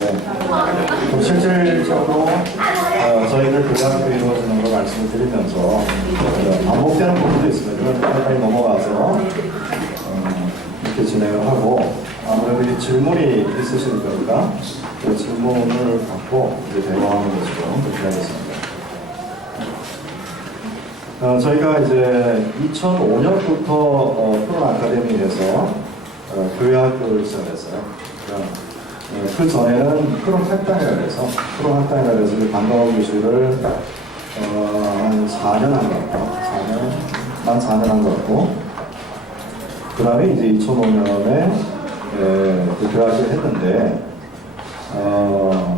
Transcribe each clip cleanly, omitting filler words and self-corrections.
좀 실질적으로 저희들 교육학교 이루어지는 걸 말씀을 드리면서 반복되는 부분도 있습니다. 이건 빨리 넘어가서 이렇게 진행을 하고 아무래도 이 질문이 있으실 거니까 그 질문을 받고 이제 대화하는 것으로 그렇게 하겠습니다. 저희가 이제 2005년부터 푸른 아카데미에서 교육학교를 시작했어요. 그 전에는 푸른 학당이라고 해서 방과후 교실을 한 4년 한 것 같고, 만 4년 한 것 같고, 그 다음에 이제 2005년에 그 교육학교를 했는데,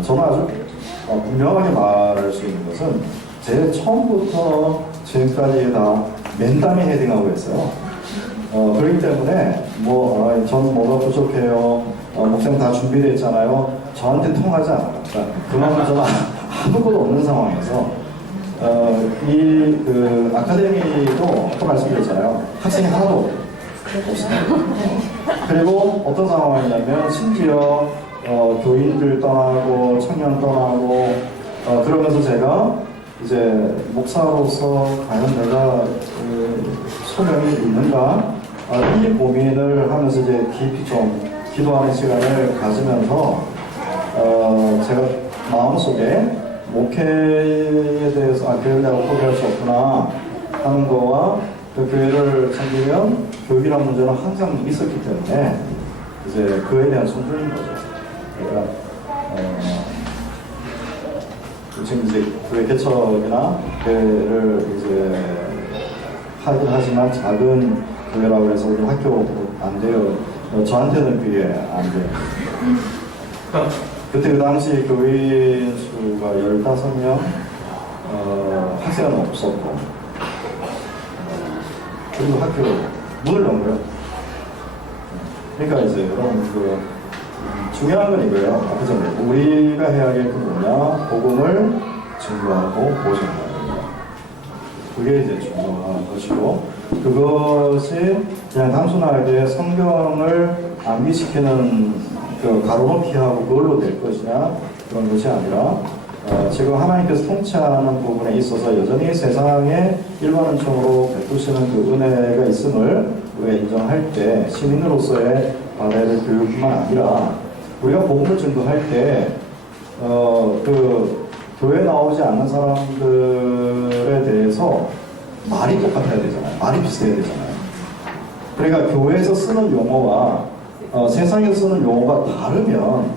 저는 아주 분명하게 말할 수 있는 것은 제일 처음부터 지금까지 다 맨담이 헤딩하고 있어요. 그렇기 때문에 저는 뭐가 부족해요. 목사님 다 준비되어 있잖아요. 저한테 통하지 않아요. 그만큼 저는 아무것도 없는 상황에서 그 아카데미도 또 말씀드렸잖아요. 학생이 하나도 없습니다. 그리고 어떤 상황이냐면 심지어 교인들 떠나고 청년 떠나고 그러면서 제가 이제 목사로서 과연 내가 소명이 있는가 이 고민을 하면서 이제 깊이 좀 기도하는 시간을 가지면서 제가 마음속에 목회에 대해서 교회를 내가 포기할 수 없구나 하는 거와 그 교회를 섬기면 교육이라는 문제는 항상 있었기 때문에 이제 그에 대한 손들인 거죠. 그러니까 지금 이제 교회 개척이나 교회를 이제 하긴 하지만 작은 교회라고 해서 우리 학교 안 돼요. 저한테는 그게 안 돼요. 그때 그 당시 교인 수가 15명, 학생은 없었고, 그리고 학교 문을 연 거예요. 그러니까 이제 여러분 중요한 건 이거예요. 아까 전에 우리가 해야 할 게 뭐냐? 복음을 증거하고 보증하는 거. 그게 이제 중요한 것이고, 그것이 그냥 단순하게 성경을 암기시키는 그 가로놓기 하고 그걸로 될 것이냐 그런 것이 아니라 지금 하나님께서 통치하는 부분에 있어서 여전히 세상에 일반은총으로 베푸시는 그 은혜가 있음을 우리가 인정할 때 시민으로서의 받아야 될 교육뿐만 아니라 우리가 복음을 증거할 때 그 교회 나오지 않는 사람들에 대해서 말이 똑같아야 되잖아요. 말이 비슷해야 되잖아요. 그러니까 교회에서 쓰는 용어와 세상에서 쓰는 용어가 다르면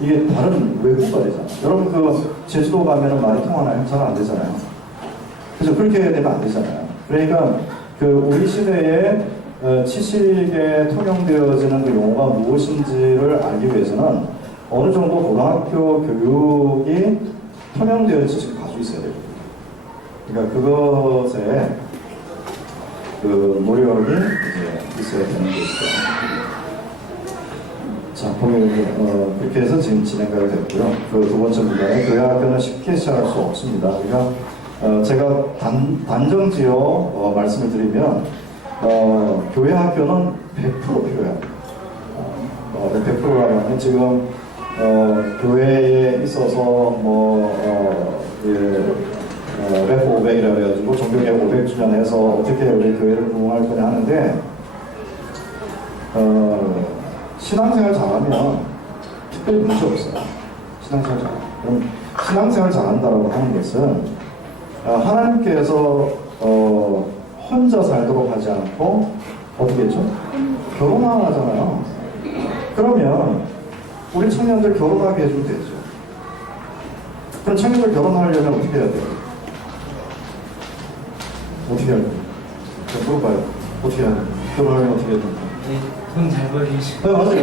이게 다른 외국어가 되잖아요. 여러분 제주도 가면은 말이 통하나요? 잘 안 되잖아요. 그래서 그렇게 되면 안 되잖아요. 그러니까 우리 시대에 지식에 통용되어지는 그 용어가 무엇인지를 알기 위해서는 어느 정도 고등학교 교육이 통용되어진 지식을 가지고 있어야 돼요. 그러니까 그것에 그 노력이 이제 있어야 되는 것이죠. 자, 그렇게 해서 지금 진행가 됐고요. 그 두 번째 문제는 교회학교는 쉽게 시작할 수 없습니다. 그러니까 제가 단정지어 말씀을 드리면 교회학교는 100% 필요해요. 100%라면 지금 교회에 있어서 레포 500이라고 해가지고 종교개혁 500주년 해서 어떻게 우리 교회를 부흥할 거냐 하는데 신앙생활 잘하면 특별히 문제 없어요. 신앙생활 잘하면. 그럼 신앙생활 잘한다라고 하는 것은 하나님께서 혼자 살도록 하지 않고 어떻게 했죠? 결혼하잖아요. 그러면 우리 청년들 결혼하게 해주면 되죠. 그럼 청년들 결혼하려면 어떻게 해야 돼요? 어떻게 해야 돼요? 물어봐요. 어떻게 해야 돼요? 결혼하려면 어떻게 해야 돼요? 돈 잘 벌리시고. 네, 맞아요.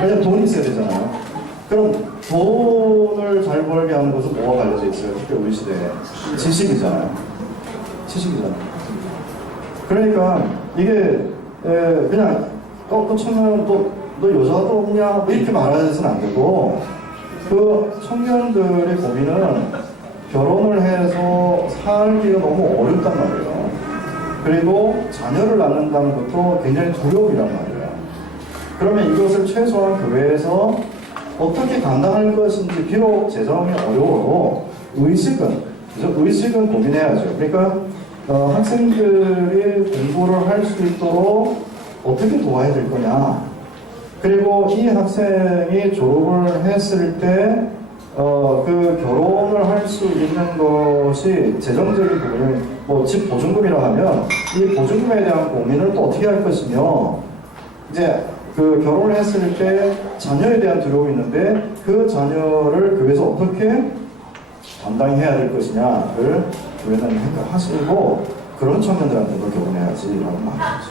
왜냐면 돈이 있어야 되잖아요. 그럼 돈을 잘 벌게 하는 것은 뭐가 갈려져 있어요? 특히 우리 시대에. 지식이잖아요. 그러니까 이게 그냥 또 청년 너 여자도 없냐? 뭐 이렇게 말해서는 안 되고 그 청년들의 고민은 결혼을 해서 살기가 너무 어렵단 말이에요. 그리고 자녀를 낳는다는 것도 굉장히 두려움이란 말이에요. 그러면 이것을 최소한 교회에서 어떻게 감당할 것인지 비록 재정이 어려워도 의식은, 그죠? 의식은 고민해야죠. 그러니까 학생들이 공부를 할 수 있도록 어떻게 도와야 될 거냐. 그리고 이 학생이 졸업을 했을 때 그 결혼을 할 수 있는 것이 재정적인 부분이 뭐 집 보증금이라 하면 이 보증금에 대한 고민을 또 어떻게 할 것이며, 이제 그 결혼을 했을 때 자녀에 대한 두려움이 있는데 그 자녀를 교회에서 어떻게 담당해야 될 것이냐를 교회는 생각하시고 그런 청년들한테도 결혼해야지라고 말하죠.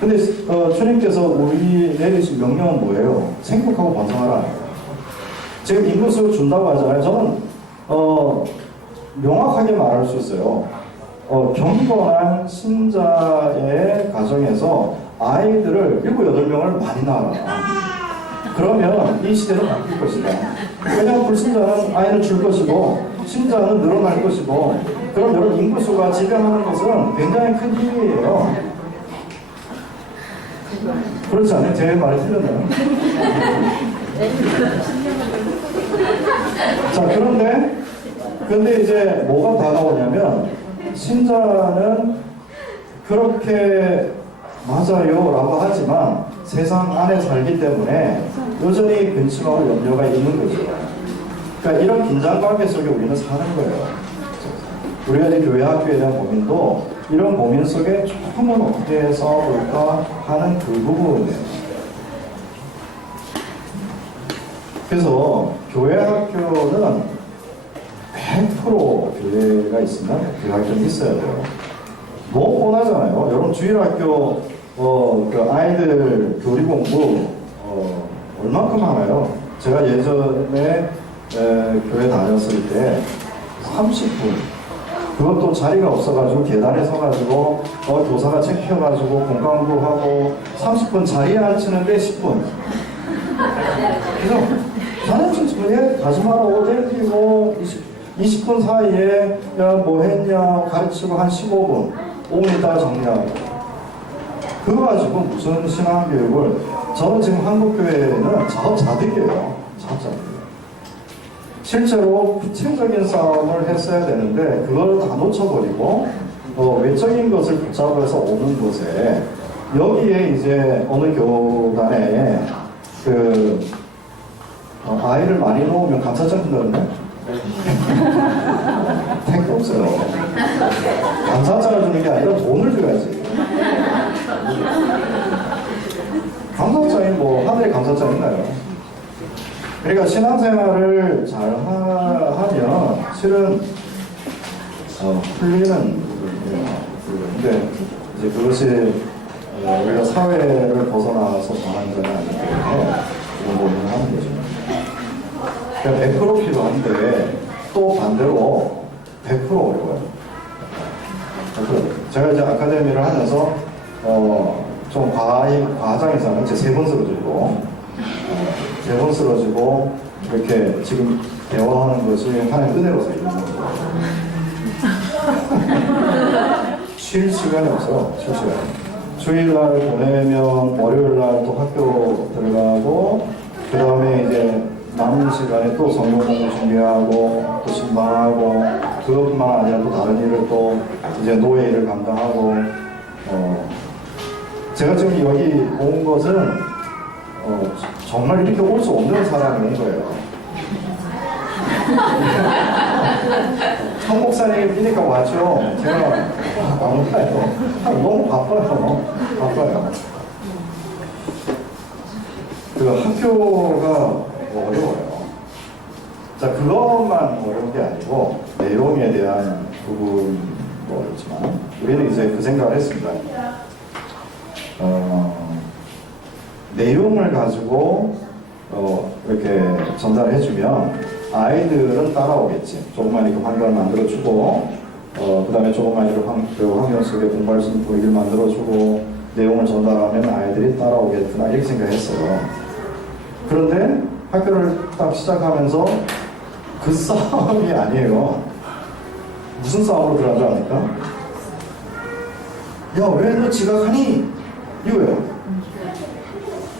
근데 주님께서 우리 내리신 명령은 뭐예요? 생육하고 번성하라. 지금 인구수 준다고 하잖아요. 저는 명확하게 말할 수 있어요. 경건한 신자의 가정에서 아이들을 7, 8명을 많이 낳아라. 그러면 이 시대는 바뀔 것이다. 왜냐하면 불신자는 아이를 줄 것이고 신자는 늘어날 것이고, 그럼 여러분 인구수가 지배하는 것은 굉장히 큰 힘이에요. 그렇지 않아요? 제 말이 틀렸나요? 자, 근데 이제 뭐가 다가오냐면, 신자는 그렇게 맞아요 라고 하지만 세상 안에 살기 때문에 여전히 근심하고 염려가 있는 거죠. 그러니까 이런 긴장관계 속에 우리는 사는 거예요. 우리가 이제 교회 학교에 대한 고민도 이런 고민 속에 조금은 어떻게 싸워볼까 하는 그 부분이에요. 그래서 교회 학교는 100% 교회가 있으면 교회 학교는 있어야 돼요. 너무 뻔하잖아요. 여러분 주일학교 그 아이들 교리 공부 얼마큼 하나요? 제가 예전에 교회 다녔을 때 30분. 그것도 자리가 없어가지고 계단에 서가지고 교사가 책 펴가지고 공강부하고 30분 자리에 앉히는데 10분. 그래서 40분에 가슴하라고 데리고 20분 사이에 야 뭐 했냐 가르치고 한 15분 5분 있다가 정리하고. 그거 가지고 무슨 신앙교육을. 저는 지금 한국교회는 자업자득이에요. 자업자득. 실제로 구체적인 싸움을 했어야 되는데 그걸 다 놓쳐버리고 외적인 것을 붙잡아서 오는 곳에, 여기에 이제 어느 교단에 그 아이를 많이 놓으면 감사장 준다는데 택도 없어요. 감사장을 주는 게 아니라 돈을 줘야지. 감사장이 뭐 하늘에 감사장 있나요? 그러니까 신앙생활을 잘 하면 실은 풀리는 부분이에요. 근데 이제 그것이 우리가 사회를 벗어나서 정한 건 아니기 때문에 이런 고민을 하는 거죠. 그러니까 100% 필요한데 또 반대로 100% 어려워요. 제가 이제 아카데미를 하면서 좀 과장이잖아요. 제 3번 쓰러지고 3번 쓰러지고 이렇게 지금 대화하는 것이 하나의 은혜로서 있는 거죠. 쉴 시간이 없어요. 쉴 시간이. 주일날 보내면 월요일날 또 학교 들어가고, 그 다음에 이제 남은 시간에 또 성경 공부 준비하고 또 신방하고, 그것뿐만 아니라 또 다른 일을 또 이제 노예 일을 감당하고. 제가 지금 여기 온 것은 정말 이렇게 올 수 없는 사람이 온 거예요. 한 목사님이니까 왔죠. 제가 안 가요. 너무 바빠요. 그 학교가 어려워요. 자, 그것만 어려운 게 아니고 내용에 대한 부분도 어렵지만 우리는 이제 그 생각을 했습니다. 내용을 가지고 이렇게 전달해주면 아이들은 따라오겠지. 조그만 이렇게 환경을 만들어주고, 그 다음에 조그만 이렇게 환경 속에 공부할 수 있는 분위기를 만들어주고, 내용을 전달하면 아이들이 따라오겠구나, 이렇게 생각했어요. 그런데 학교를 딱 시작하면서 그 싸움이 아니에요. 무슨 싸움으로 들어간 줄 압니까? 야, 왜 너 지각하니? 이거예요.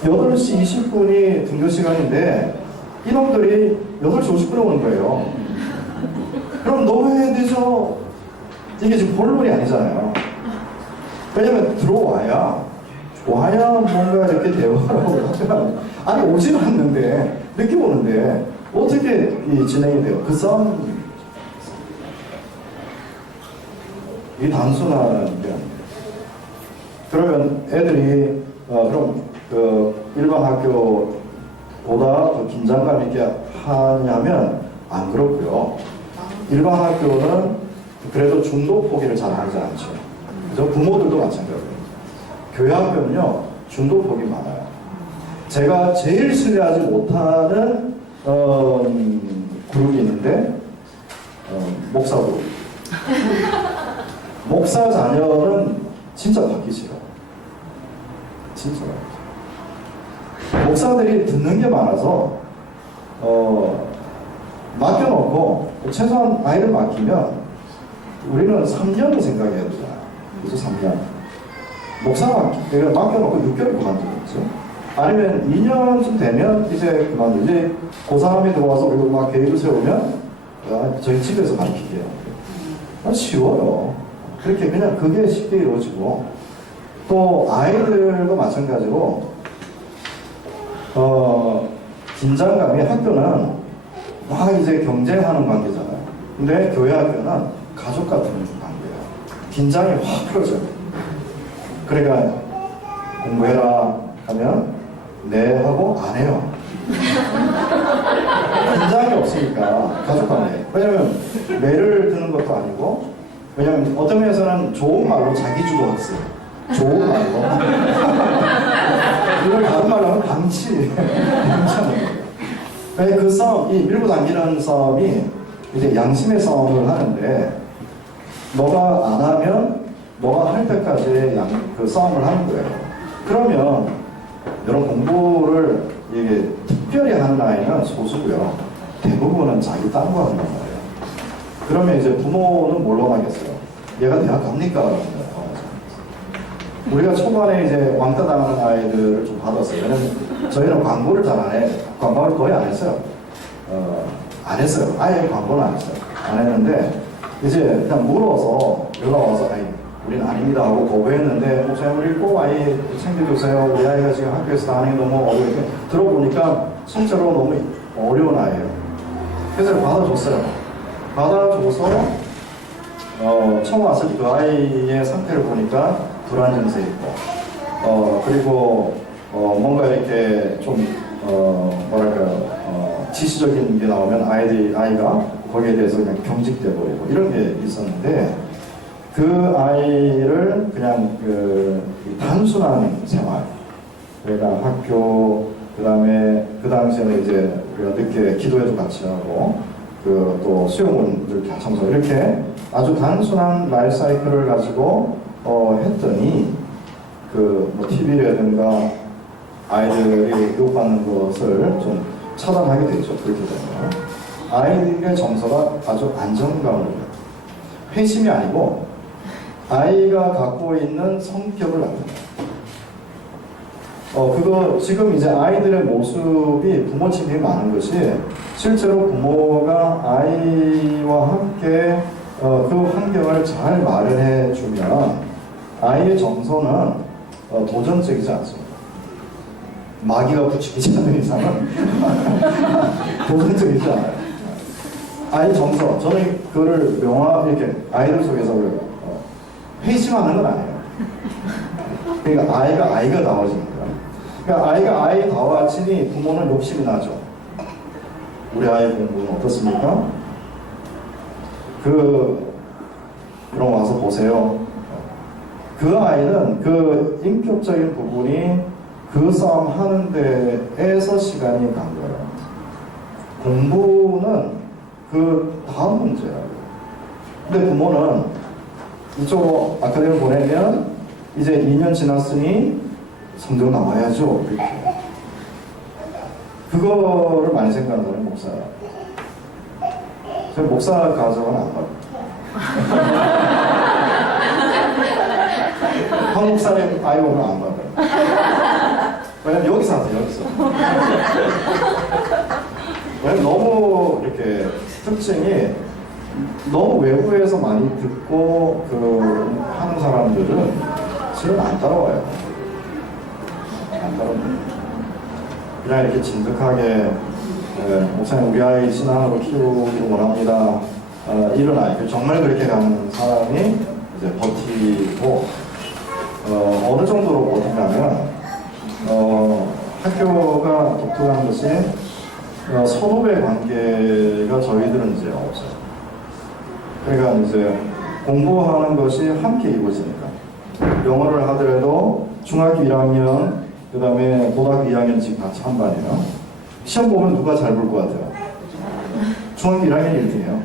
8시 20분이 등교 시간인데 이놈들이 8시 50분에 오는 거예요. 그럼 너 왜 늦어? 이게 지금 본론이 아니잖아요. 왜냐면 들어와야 뭔가 이렇게 대화를 하면 아니 오지도 않는데 늦게 오는데 어떻게 이 진행이 돼요? 그 싸움이 이 단순한 게 아니에요. 그러면 애들이 그럼 그 일반 학교보다 더 긴장감 있게 하냐면 안 그렇고요. 일반 학교는 그래도 중도 포기를 잘 하지 않죠. 그래서 부모들도 마찬가지예요. 교회 학교는요 중도 폭이 많아요. 제가 제일 신뢰하지 못하는 그룹이 있는데 목사 그룹. 목사 자녀는 진짜 받기 싫어. 진짜. 목사들이 듣는 게 많아서 맡겨놓고 최소한 아이를 맡기면 우리는 3년을 생각해야 되잖아요. 그래서 3년. 목사 맡겨놓고 6개월 그만두겠죠. 아니면 2년쯤 되면 이제 그만두지. 고3이 들어와서 그리고 막 계획을 세우면 저희 집에서 가르치게요. 쉬워요. 그렇게 그냥 그게 쉽게 이루어지고 또 아이들도 마찬가지로 긴장감이 학교는 막 이제 경쟁하는 관계잖아요. 근데 교회 학교는 가족 같은 관계예요. 긴장이 확 풀어져요. 그러니까 공부해라 하면 네 하고 안 해요. 긴장이 없으니까 가족 관계. 왜냐면 매를 드는 것도 아니고 왜냐면 어떤 면에서는 좋은 말로 자기주도 학습. 좋은 말로. 이걸 다른 말로 하면 방치. 그 싸움, 이 밀고 당기는 싸움이 이제 양심의 싸움을 하는데 너가 안 하면 너가 할 때까지 그 싸움을 하는 거예요. 그러면 이런 공부를 이게 특별히 하는 아이는 소수고요. 대부분은 자기 딴 거 하는 거예요. 그러면 이제 부모는 뭘로 하겠어요? 얘가 대학 갑니까? 우리가 초반에 이제 왕따 당하는 아이들을 좀 받았어요. 왜냐면 저희는 광고를 잘 안 해요. 광고를 거의 안 했어요. 안 했어요. 아예 광고는 안 했어요. 안 했는데 이제 그냥 물어서 연락 와서 아이 우리는 아닙니다 하고 거부했는데 목사님 우리 꼭 아이 챙겨주세요. 우리 아이가 지금 학교에서 다니는 게 너무 어려워. 들어보니까 진짜로 너무 어려운 아이예요. 그래서 받아줬어요. 받아줘서 처음 왔을 때 그 아이의 상태를 보니까 불안 증세 있고 그리고 뭔가 이렇게 좀 지시적인 게 나오면 아이가 거기에 대해서 그냥 경직돼 버리고 이런 게 있었는데 그 아이를 그냥 단순한 생활 그러니까 학교 그다음에 그 당시에는 이제 우리가 늦게 기도회도 같이 하고 또 수영을 청소 이렇게 아주 단순한 라이프 사이클을 가지고 했더니 뭐 TV라든가 아이들이 교육받는 것을 좀 차단하게 되죠. 그렇게 되면 아이들의 정서가 아주 안정감을 줘요. 회심이 아니고 아이가 갖고 있는 성격을 낳는다. 그거 지금 이제 아이들의 모습이 부모 책임이 많은 것이 실제로 부모가 아이와 함께 그 환경을 잘 마련해 주면 아이의 정서는 도전적이지 않습니다. 마귀가 부추기지 않는 이상은 도전적이지 않아요. 아이 정서, 저는 그거를 이렇게 아이들 속에서 회심하는 건 아니에요. 그러니까 아이가 나와지는 거예요. 그러니까 아이가 아이다워지니 부모는 욕심이 나죠. 우리 아이 공부는 어떻습니까? 그럼 와서 보세요. 그 아이는 그 인격적인 부분이 그 싸움 하는 데에서 시간이 간 거예요. 공부는 그 다음 문제라고요. 근데 부모는 이쪽으로 아카데미 보내면 이제 2년 지났으니 성적 나와야죠. 이렇게. 그거를 많이 생각하는 거예요, 목사가. 저 목사 가정은 안 봐요. 한국 사람 아이 오면 안 받아요. 왜냐면 여기서 하세요, 여기서. 왜냐면 너무 이렇게 특징이 너무 외부에서 많이 듣고 하는 사람들은 실은 안 따라와요. 안 따라와요. 그냥 이렇게 진득하게 목사님 우리 아이 신앙으로 키우기를 원합니다. 이런 아이 정말 그렇게 가는 사람이 이제 버티고 어느 정도로 버티냐면 학교가 독특한 것이 선후배 관계가 저희들은 이제 없어요. 그러니까 이제 공부하는 것이 함께 이루어지니까 영어를 하더라도 중학교 1학년 그 다음에 고등학교 2학년 지금 같이 한 반이에요. 시험 보면 누가 잘 볼 것 같아요? 중학교 1학년 1등이에요.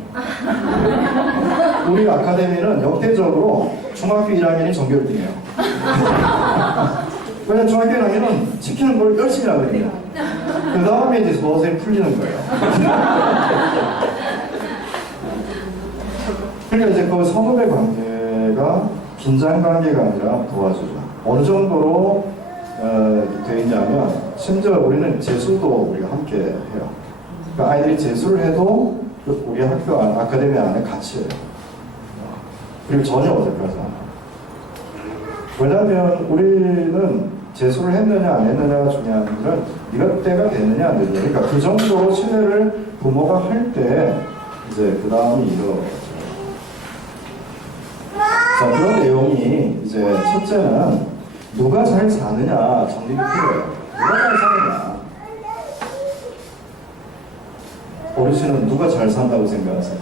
우리 아카데미는 역대적으로 중학교 1학년이 전교 1등이에요. 왜냐면 중학교 1학년은 시키는 걸 열심히 하거든요. 그 다음에 이제 서서히 풀리는 거예요. 그러니까 이제 그 선후배 관계가 긴장 관계가 아니라 도와주죠. 어느 정도로 되어 있냐면 심지어 우리는 재수도 우리가 함께 해요. 그러니까 아이들이 재수를 해도 우리 학교 아카데미 안에 같이 해요. 그리고 전혀 어색하지 않아요. 왜냐하면 우리는 재수를 했느냐 안 했느냐가 중요한 것은 네가 때가 됐느냐 안 됐느냐. 그러니까 그 정도로 신뢰를 부모가 할 때 이제 그 다음이 이루어져요. 자, 그런 내용이 이제 첫째는 누가 잘 사느냐 정립이 필요해요. 누가 잘 사느냐. 어르신은 누가 잘 산다고 생각하세요?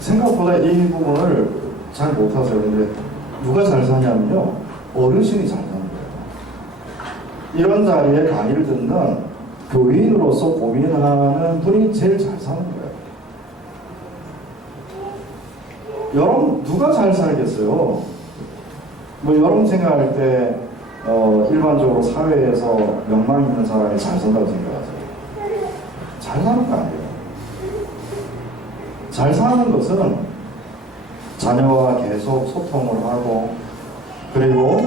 생각보다 이 부분을 잘 못하세요. 근데 누가 잘 사냐면요, 어르신이 잘 사는 거예요. 이런 자리에 강의를 듣는 교인으로서 고민하는 분이 제일 잘 사는 거예요. 여러분 누가 잘 살겠어요? 뭐 여러분 생각할 때 일반적으로 사회에서 명망 있는 사람이 잘 산다고 생각하세요? 잘 사는 거 아니에요. 잘 사는 것은 자녀와 계속 소통을 하고, 그리고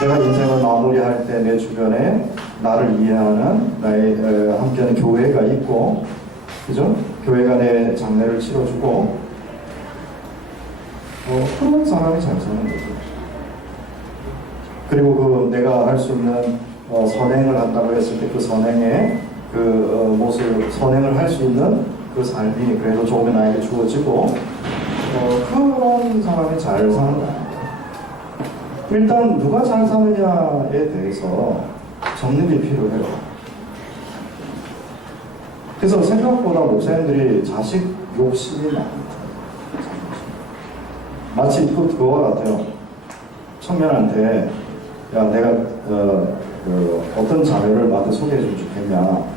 내가 인생을 마무리할 때 내 주변에 나를 이해하는 나의 함께하는 교회가 있고, 그죠? 교회가 내 장례를 치러주고, 그런 사람이 잘 사는 거죠. 그리고 그 내가 할 수 있는 선행을 한다고 했을 때 그 선행의 모습, 선행을 할 수 있는 그 삶이 그래도 조금 나에게 주어지고, 그런 사람이 잘 사는 거예요. 일단 누가 잘 사느냐에 대해서 정립이 필요해요. 그래서 생각보다 목사님들이 자식 욕심이 많아요. 마치 그거와 같아요. 청년한테 야 내가 어떤 자료를 나한테 소개해 주면 좋겠냐.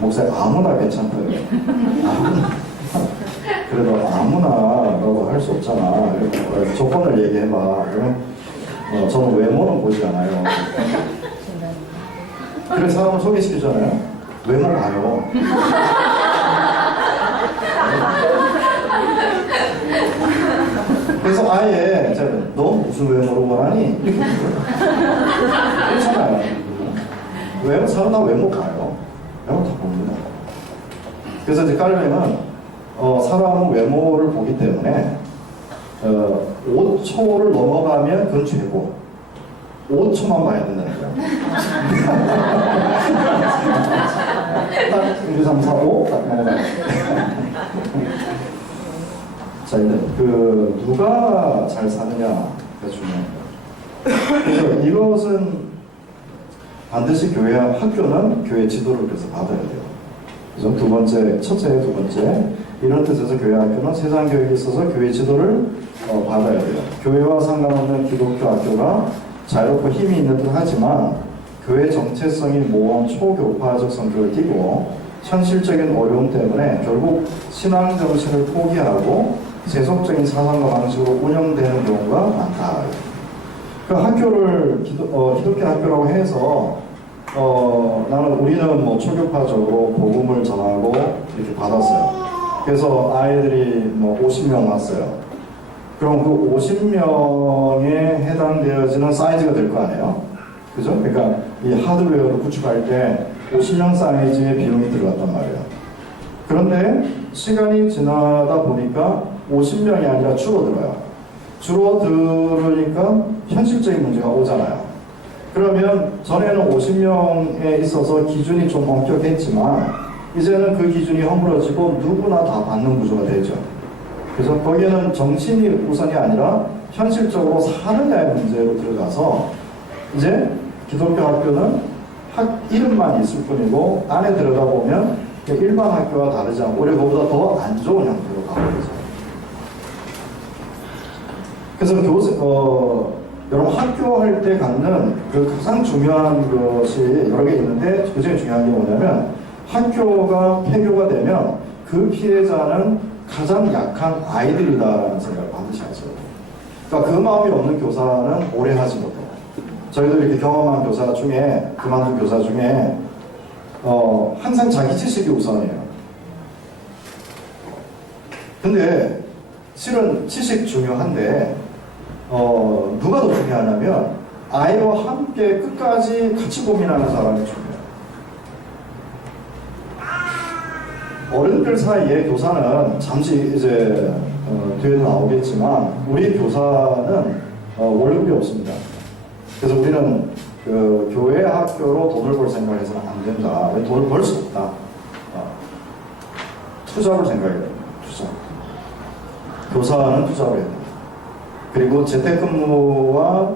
목사님 아무나 괜찮고요. 그래도 아무나라고 할 수 없잖아. 조건을 얘기해봐. 저는 외모는 보지 않아요. 그래서 사람을 소개시키잖아요. 외모 봐요. 그래서 아예 너 무슨 외모로 원하니? 이렇게 물어요. 그렇잖아요. 외모, 사람 다 외모 봐요. 외모 다 봅니다. 그래서 이제 깔매는 사람은 외모를 보기 때문에 5초를 넘어가면 그건 죄고 5초만 봐야 된다는 거야. 딱 1, 2, 3, 4, 5 딱 넘어가요. 자, 이제 누가 잘 사느냐가 중요합니다. 그래서 이것은 반드시 학교는 교회 지도를 그래서 받아야 돼요. 그래서 첫째, 두 번째, 이런 뜻에서 교회 학교는 세상 교육에 있어서 교회 지도를 받아야 돼요. 교회와 상관없는 기독교 학교가 자유롭고 힘이 있는 듯 하지만 교회 정체성이 모험 초교파적 성격을 띠고 현실적인 어려움 때문에 결국 신앙 정신을 포기하고 세속적인 사상과 방식으로 운영되는 경우가 많다. 그 학교를 기독교 학교라고 해서 우리는 뭐 초교파적으로 복음을 전하고 이렇게 받았어요. 그래서 아이들이 뭐 50명 왔어요. 그럼 그 50명에 해당되어지는 사이즈가 될 거 아니에요? 그죠? 그러니까 이 하드웨어를 구축할 때 50명 사이즈의 비용이 들어갔단 말이에요. 그런데 시간이 지나다 보니까 50명이 아니라 줄어들어요. 줄어들으니까 현실적인 문제가 오잖아요. 그러면 전에는 50명에 있어서 기준이 좀 엄격했지만 이제는 그 기준이 허물어지고 누구나 다 받는 구조가 되죠. 그래서 거기에는 정신이 우선이 아니라 현실적으로 사느냐의 문제로 들어가서 이제 기독교 학교는 이름만 있을 뿐이고 안에 들어가 보면 일반 학교와 다르지 않고 오히려 그보다 더 안 좋은 형태로 가버리죠. 그래서 여러분 학교할 때 갖는 그 가장 중요한 것이 여러 개 있는데 그 중에 중요한 게 뭐냐면 학교가 폐교가 되면 그 피해자는 가장 약한 아이들이다라는 생각을 반드시 하셔야 돼요. 그러니까 그 마음이 없는 교사는 오래 하지 못해요. 저희도 이렇게 경험한 교사 중에 그만둔 교사 중에 항상 자기 지식이 우선이에요. 근데 실은 지식 중요한데 누가 더 중요하냐면 아이와 함께 끝까지 같이 고민하는 사람이 중요해요. 어른들 사이에 교사는 잠시 이제 뒤에도 나오겠지만 우리 교사는 월급이 없습니다. 그래서 우리는 그 교회 학교로 돈을 벌 생각을 해서는 안 된다. 왜 돈을 벌 수 없다. 투자를 생각해야 됩니다. 투자. 교사는 투자를 해야 됩니다. 그리고 재택근무와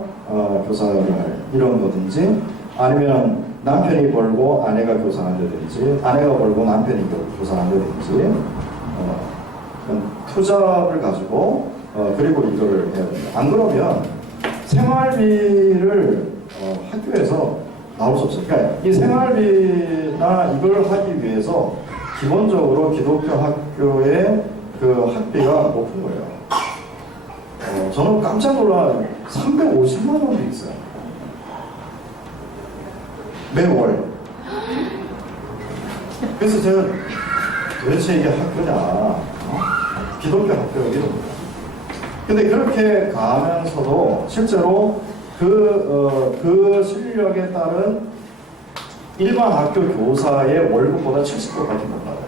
교사를 이런 거든지 아니면 남편이 벌고 아내가 교사한다든지 아내가 벌고 남편이 교사한다든지 투자를 가지고 그리고 이거를 해야 됩니다. 안 그러면 생활비를 학교에서 나올 수 없어요. 그러니까 이 생활비나 이걸 하기 위해서 기본적으로 기독교 학교의 그 학비가 높은 거예요. 저는 깜짝 놀라 350만 원도 있어요. 매월. 그래서 제가 도대체 이게 학교냐? 기독교 학교이랍니다. 근데 그렇게 가면서도 실제로 그 실력에 따른 일반 학교 교사의 월급보다 70%밖에 못 받아요.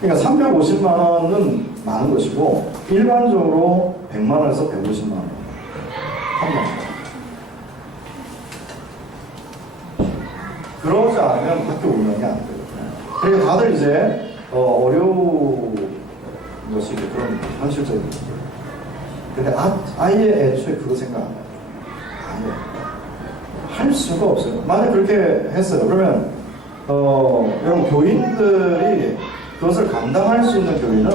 그러니까 350만 원은 많은 것이고 일반적으로 100만 원에서 150만 원 합니다. 그러지 않으면 학교 운영이 안 돼요. 그러니까 다들 이제 어려운 것이 그런 현실적인 문제. 근데 아예 애초에 그거 생각 안 해요. 아예 할 수가 없어요. 만약 그렇게 했어요. 그러면 여러분 교인들이 그것을 감당할 수 있는 교인은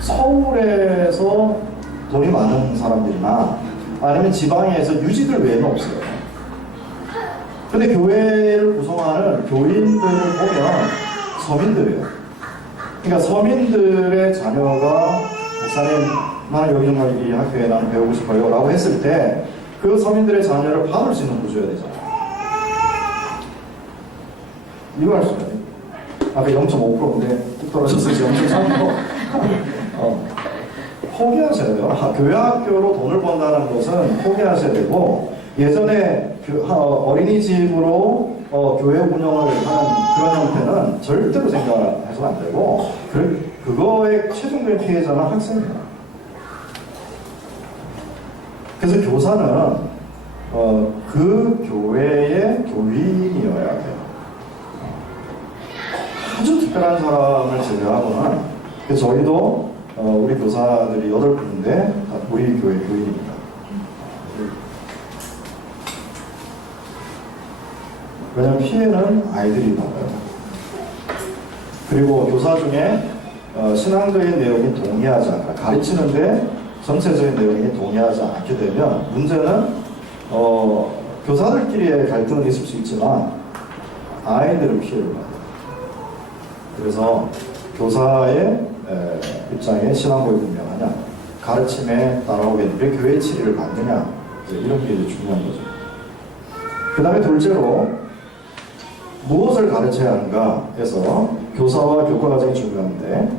서울에서 돈이 많은 사람들이나 아니면 지방에서 유지들 외에는 없어요. 근데 교회를 구성하는 교인들을 보면 서민들이에요. 그러니까 서민들의 자녀가 목사님 나는 여기 정말 이 학교에 나는 배우고 싶어요 라고 했을 때 그 서민들의 자녀를 받을 수 있는 구조여야 되잖아요. 이거 할 수가 있어요. 아까 0.5%인데 뚝 떨어져서 이제 0.3%. 포기하셔야 돼요. 교회 학교로 돈을 번다는 것은 포기하셔야 되고 예전에 어린이집으로 교회 운영을 하는 그런 형태는 절대로 생각해서는 안 되고 그거의 최종적인 피해자는 학생이에요. 그래서 교사는 그 교회의 교인이어야 돼요. 아주 특별한 사람을 제외하고는 저희도 우리 교사들이 8분인데 우리 교회 교인입니다. 왜냐하면 피해는 아이들이 받아요. 그리고 교사 중에 신앙적인 내용이 동의하지 않아 가르치는데 전체적인 내용이 동의하지 않게 되면 문제는 교사들끼리의 갈등은 있을 수 있지만 아이들은 피해를 받아요. 그래서 교사의 입장에 신앙고에 분명하냐, 가르침에 따라오겠는데 교회 치리를 받느냐, 이런 게 이제 중요한 거죠. 그 다음에 둘째로 무엇을 가르쳐야 하는가 해서 교사와 교과 과정이 중요한데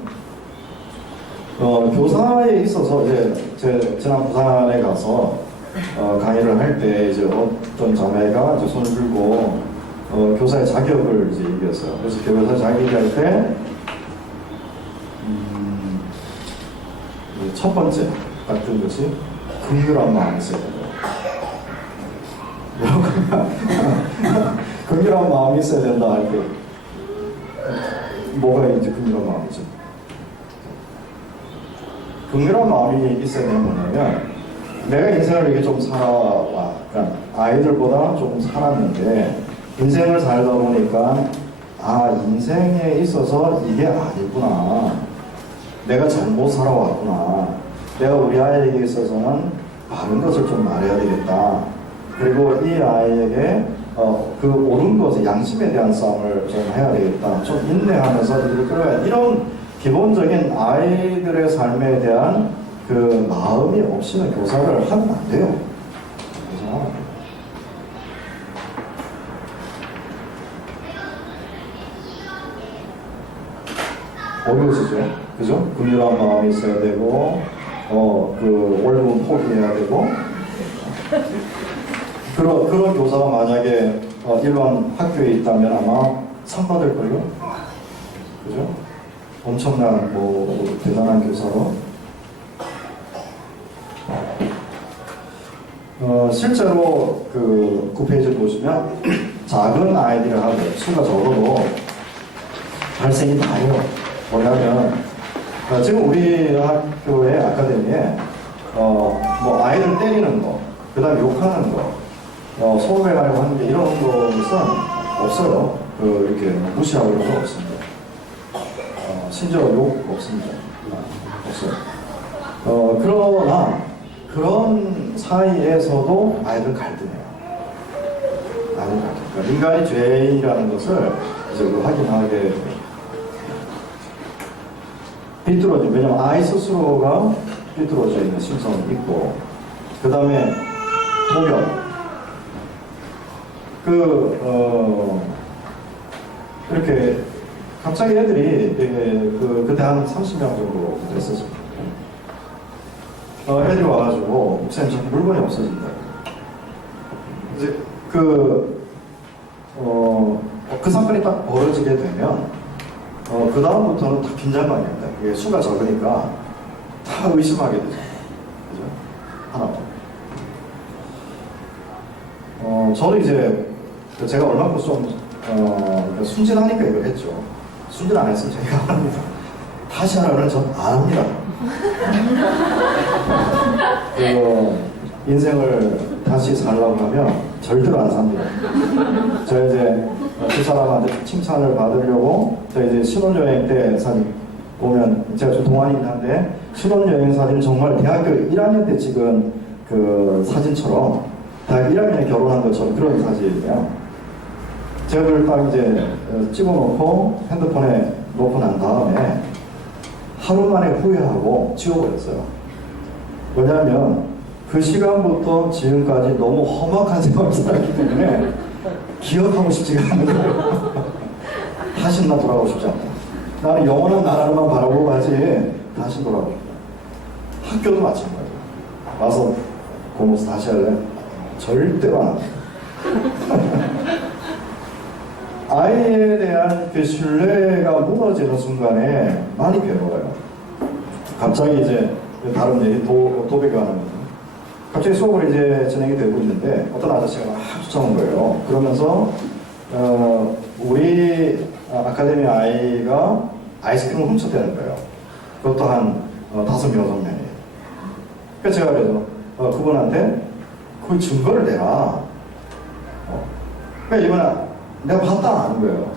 교사에 있어서 이제 지난 부산에 가서 강의를 할 때 이제 어떤 자매가 이제 손을 들고 교사의 자격을 이제 얘기했어요. 그래서 교사 자격이 할 때 첫 번째 딱 든 것이 긍휼한 마음이 있어야 된다. 긍휼한 마음이 있어야 된다 할 때 뭐가 이제 긍휼한 마음이죠? 긍휼한 마음이 있어야 되는 뭐냐면 내가 인생을 이렇게 좀 살아와, 그러니까 아이들보다 좀 살았는데 인생을 살다 보니까 인생에 있어서 이게 아니구나, 내가 잘못 살아왔구나, 내가 우리 아이에게 있어서는 바른 것을 좀 말해야 되겠다, 그리고 이 아이에게 그 옳은 것에 양심에 대한 싸움을 좀 해야 되겠다, 좀 인내하면서 이들을 끌어야, 이런 기본적인 아이들의 삶에 대한 그 마음이 없이는 교사를 하면 안 돼요. 그래서 어려우시죠? 그죠? 긍휼한 마음이 있어야 되고, 그 원룸은 포기해야 되고, 그런 교사가 만약에 일반 학교에 있다면 아마 상 받을걸요? 그죠? 엄청난 대단한 교사로. 실제로 그 9페이지 보시면 작은 아이들을 하고 수가 적어도 발생이 다요. 뭐냐면 지금 우리 학교의 아카데미에 아이들 때리는 거, 그 다음에 욕하는 거, 소외하려고 하는 게, 이런 것은 없어요. 이렇게 무시하고 이런 거 없습니다. 심지어 욕 없습니다. 없어요. 그러나 그런 사이에서도 아이들 갈등해요. 아이들 갈등. 그러니까 인간이 죄인이라는 것을 이제 확인하게 돼요. 삐뚤어져. 왜냐면 아이 스스로가 삐뚤어져 있는 심성이 있고, 그 다음에 도경. 이렇게 갑자기 애들이 그때 한 30명 정도 됐었어요. 애들이 와가지고 목사님 자꾸 물건이 없어진다. 이제 그 사건이 딱 벌어지게 되면 그 다음부터는 다 긴장감이 온다. 이게 수가 적으니까 다 의심하게 되죠. 그죠? 하나. 저는 이제 제가 얼마큼 좀 순진하니까 이걸 했죠. 순진 안 했으면 제가 안 합니다. 다시 하라는 전 안 합니다. 인생을 다시 살려고 하면 절대로 안 삽니다. 저 이제 그 사람한테 칭찬을 받으려고, 저 이제 신혼여행 때 사진 보면, 제가 좀 동안이긴 한데 신혼여행 사진은 정말 대학교 1학년 때 찍은 그 사진처럼, 대학 1학년에 결혼한 것처럼 그런 사진이에요. 제가 그걸 딱 이제 찍어놓고 핸드폰에 놓고 난 다음에 하루 만에 후회하고 지워버렸어요. 왜냐하면 그 시간부터 지금까지 너무 험악한 생활을 살았기 때문에 기억하고 싶지가 않은 거예요. 다시 나 돌아가고 싶지 않다. 나는 영원한 나라만 바라보고 가지 다시 돌아가고 싶다. 학교도 마찬가지예요. 와서 공부 다시 할래? 절대로 안 합니다. 아이에 대한 그 신뢰가 무너지는 순간에 많이 괴로워요. 갑자기 이제 다른 얘기 도배가 하는 거죠. 갑자기 수업을 이제 진행이 되고 있는데 어떤 아저씨가 막 쫓아온 거예요. 그러면서 우리 아카데미 아이가 아이스크림을 훔쳤다는 거예요. 그것도 한 5명, 6명이. 그래서 제가 그래서 그분한테 그 증거를 내라. 그러니까 이번에 내가 봤다 하는 거예요.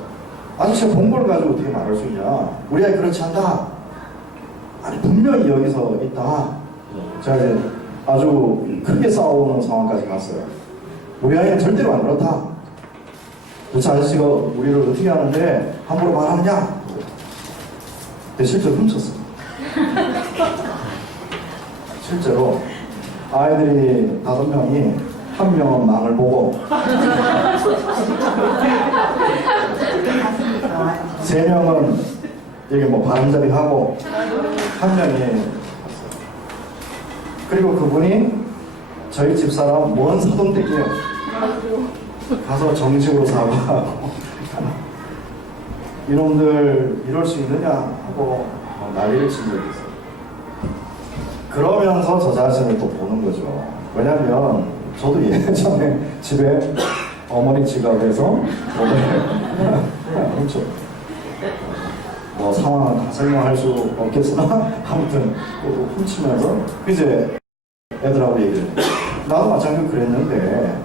아저씨가 본 걸 가지고 어떻게 말할 수 있냐. 우리 아이 그렇지 않다. 아니 분명히 여기서 있다. 제가 이제 아주 크게 싸우는 상황까지 갔어요. 우리 아이는 절대로 안 그렇다. 도대체 아저씨가 우리를 어떻게 하는데 함부로 말하느냐. 근데 실제로 훔쳤어요. 실제로 아이들이 5명이 한 명은 망을 보고 3명은 여기 뭐 바람잡이 하고 한 명이 갔어요. 그리고 그분이 저희 집사람 먼 사돈댁이에요. 가서 정식으로 사과하고 이놈들 이럴 수 있느냐 하고 난리를 친 적이 있어요. 그러면서 저 자신을 또 보는 거죠. 왜냐면 저도 예전에 집에 어머니 지갑에서 돈을 훔쳐 뭐 상황은 다 설명할 수 없겠으나 아무튼 훔치면서 이제 애들하고 얘기를 해요. 나도 마찬가지로 그랬는데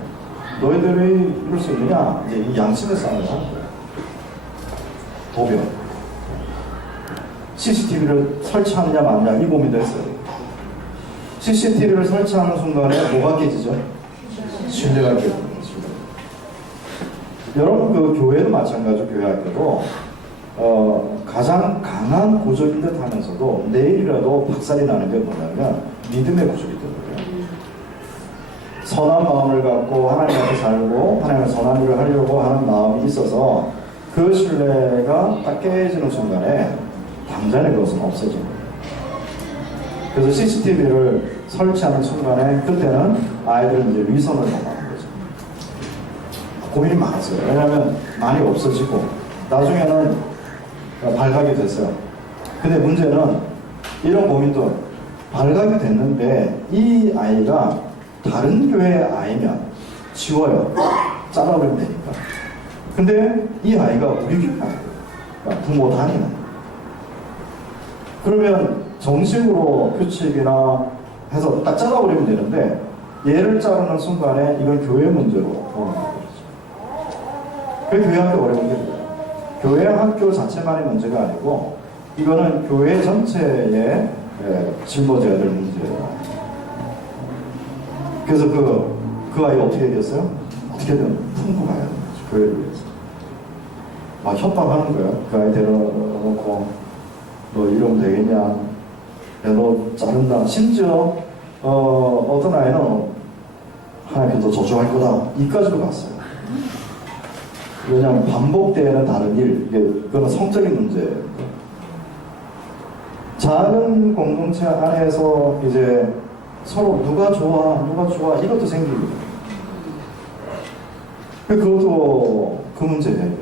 너희들이 이럴 수 있느냐? 이제 이 양심의 싸움을 하는 거예요. 도변. CCTV를 설치하느냐 마느냐 이 고민도 했어요. CCTV를 설치하는 순간에 뭐가 깨지죠? 신뢰가 깨집니다. 여러분 그 교회도 마찬가지로 교회 할 때도 가장 강한 구조인 듯 하면서도 내일이라도 박살이 나는 게 뭐냐면 믿음의 구조이기 때문에 선한 마음을 갖고 하나님 앞에 살고 하나님의 선한 일을 하려고 하는 마음이 있어서 그 신뢰가 딱 깨지는 순간에 당장에 그것은 없어집니다. 그래서 CCTV를 설치하는 순간에 그때는 아이들은 이제 위선을 넘어가는 거죠. 고민이 많았어요. 왜냐하면 많이 없어지고 나중에는 발각이 됐어요. 근데 문제는 이런 고민도 발각이 됐는데 이 아이가 다른 교회의 아이면 지워요. 잘라버리면 되니까. 근데 이 아이가 우리 교회 아이예요. 그러니까 부모 단위는. 그러면 정식으로 규칙이나 해서 딱 잘라버리면 되는데 얘를 자르는 순간에 이건 교회 문제로 보는 거죠. 그 교회 학교 어려운 게 뭐예요? 교회 학교 자체만의 문제가 아니고 이거는 교회 전체에 짊어져야 될 문제예요. 그래서 그 아이 어떻게 됐어요? 어떻게든 품고 가야 되는 거죠. 교회를 위해서. 막 협박하는 거예요. 그 아이 데려놓고 너 이러면 되겠냐? 야, 너 자른다. 심지어 어떤 아이는 하나님께 너 저주할 거다. 이까지도 갔어요. 왜냐하면 반복되는 다른 일, 그건 성적인 문제예요. 작은 공동체 안에서 이제 서로 누가 좋아 이것도 생기고 그것도 그 문제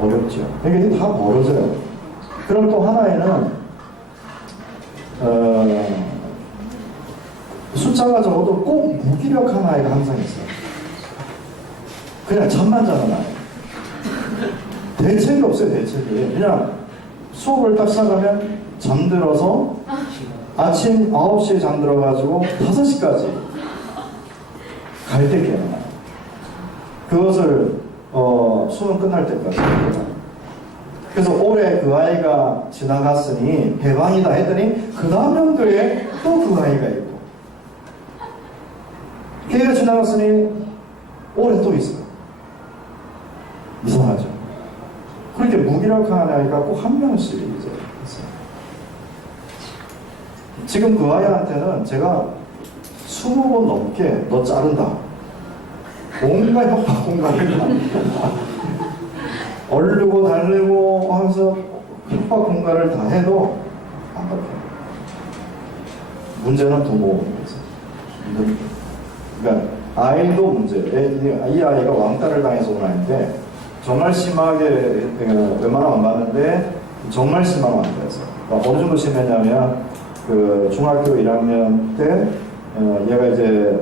어렵죠. 이게 다 벌어져요. 그럼 또 하나에는 숫자가 적어도 꼭 무기력한 아이가 항상 있어요. 그냥 잠만 자는 아이. 대책이 없어요. 대책이. 그냥 수업을 딱 시작하면 잠들어서 아침 9시에 잠들어가지고 5시까지 갈 때 깨어나요. 그것을 수능 끝날 때까지. 그래서 올해 그 아이가 지나갔으니 해방이다 했더니 그 다음 연도에 또 그 아이가 있고 걔가 지나갔으니 올해 또 있어요. 이상하죠. 그렇게 무기력한 아이가 꼭 한 명씩 이제 있어요. 지금 그 아이한테는 제가 20번 넘게 너 자른다. 온갖 협박 공간을 얼르고 달래고 하면서 협박 공간을 다 해도 안 바뀌어요. 문제는 부모입니다. 그러니까 아이도 문제. 이 아이가 왕따를 당해서 온 아이인데 정말 심하게 웬만하면 안 봤는데 정말 심한 왕따였어요. 어느 정도 심했냐면 그 중학교 1학년 때 얘가 이제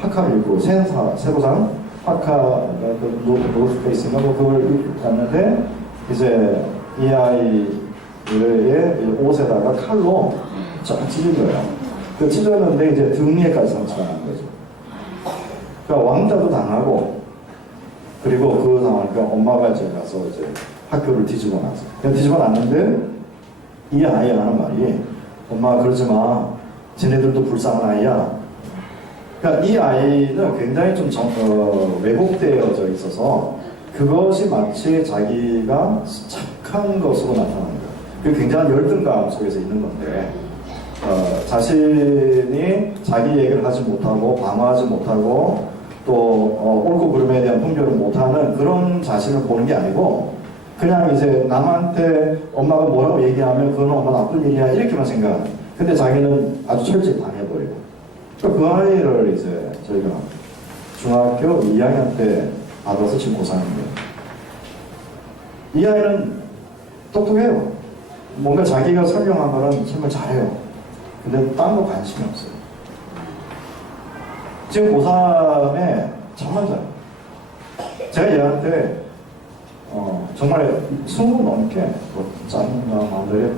파카를 입고 세부상 파카 노스페이스인가 뭐 그걸 입고 갔는데 이제 이 아이의 옷에다가 칼로 쫙 찢은 거예요. 그 찢었는데 이제 등 위에까지 상처가 난 거죠. 그러니까 왕따도 당하고 그리고 그 상황이니까 엄마가 이제 가서 이제 학교를 뒤집어 놨어요. 그냥 뒤집어 놨는데 이 아이가 하는 말이 엄마 그러지 마. 쟤네들도 불쌍한 아이야. 그러니까 이 아이는 굉장히 좀 왜곡되어져 있어서 그것이 마치 자기가 착한 것으로 나타나는 거예요. 그 굉장한 열등감 속에서 있는 건데 자신이 자기 얘기를 하지 못하고 방어하지 못하고 또 옳고 그름에 대한 분별을 못하는 그런 자신을 보는 게 아니고 그냥 이제 남한테 엄마가 뭐라고 얘기하면 그건 엄마 나쁜 일이야 이렇게만 생각해요. 근데 자기는 아주 철저히 당해버리고. 그 아이를 이제 저희가 중학교 2학년 때 받아서 지금 고3입니다. 이 아이는 똑똑해요. 뭔가 자기가 설명한 거는 정말 잘해요. 근데 딴 거 관심이 없어요. 지금 고3에 잠만 자요. 제가 얘한테 정말 20 넘게 짜증나 마음대로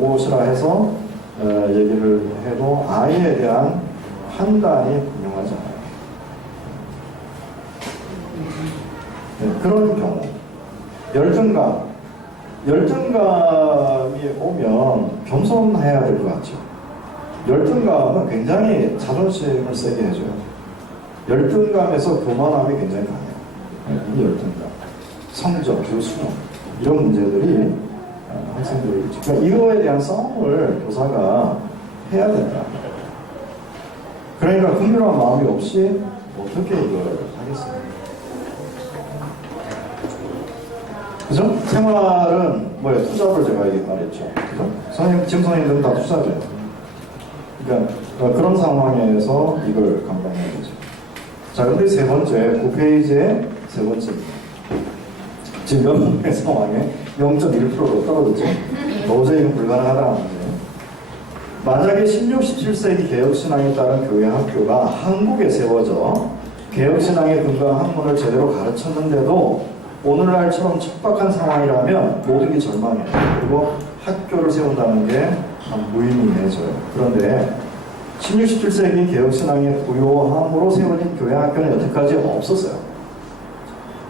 오시라 해서 얘기를 해도 아이에 대한 판단이 분명하지 않아요. 네, 그런 경우 열등감이 오면 겸손해야 될 것 같죠. 열등감은 굉장히 자존심을 세게 해줘요. 열등감에서 교만함이 굉장히 강해요. 이 열등감, 성적, 교수력 이런 문제들이 학생들이 그러니까 이거에 대한 싸움을 교사가 해야 된다. 그러니까 긍휼한 마음이 없이 어떻게 이걸 하겠어요? 그죠? 생활은 뭐예요? 투잡을 제가 얘기 말했죠. 그죠? 지금 선생님들은 다 투잡이에요. 그러니까 그런 상황에서 이걸 감당해야 되죠. 자, 근데 세 번째, 9페이지의 세 번째입니다. 지금 연봉의 상황에 0.1%로 떨어졌죠. 도저히 이건 불가능하다는 거예요. 만약에 16, 17세기 개혁신앙에 따른 교회 학교가 한국에 세워져 개혁신앙에 근거한 학문을 제대로 가르쳤는데도 오늘날처럼 척박한 상황이라면 모든 게 절망이에요. 그리고 학교를 세운다는 게 무의미해져요. 그런데 16, 17세기 개혁신앙의 부요함으로 세워진 교회 학교는 여태까지 없었어요.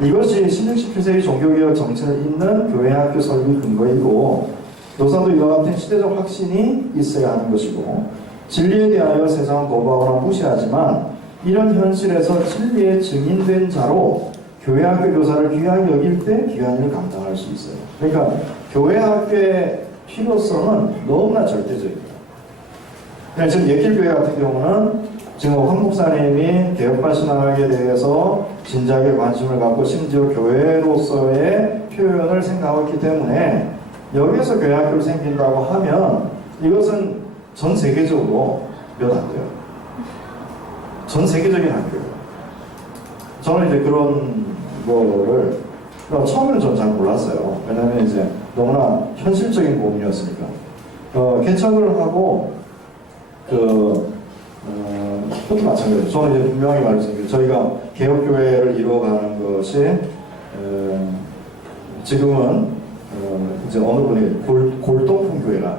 이것이 16, 17세기 종교개혁 정신을 잇는 교회 학교 설립 근거이고 교사도 이와 같은 시대적 확신이 있어야 하는 것이고 진리에 대하여 세상은 거부하거나 무시하지만 이런 현실에서 진리의 증인된 자로 교회 학교 교사를 귀하게 여길 때 귀한 일을 감당할 수 있어요. 그러니까 교회 학교의 필요성은 너무나 절대적입니다. 지금 예길교회 같은 경우는 지금 황 목사님이 개혁파 신학에 대해서 진지하게 관심을 갖고 심지어 교회로서의 표현을 생각하고 있기 때문에 여기에서 교회 학교를 생긴다고 하면 이것은 전 세계적으로 몇 안 돼요. 전 세계적인 학교예요. 저는 이제 그런 거를 처음에는 저는 잘 몰랐어요. 왜냐하면 이제 너무나 현실적인 고민이었으니까. 개척을 하고 그것도 마찬가지예요. 저는 이제 분명히 말씀드리죠. 저희가 개혁교회를 이루어가는 것이 지금은 이제 어느 분이 골동품 교회라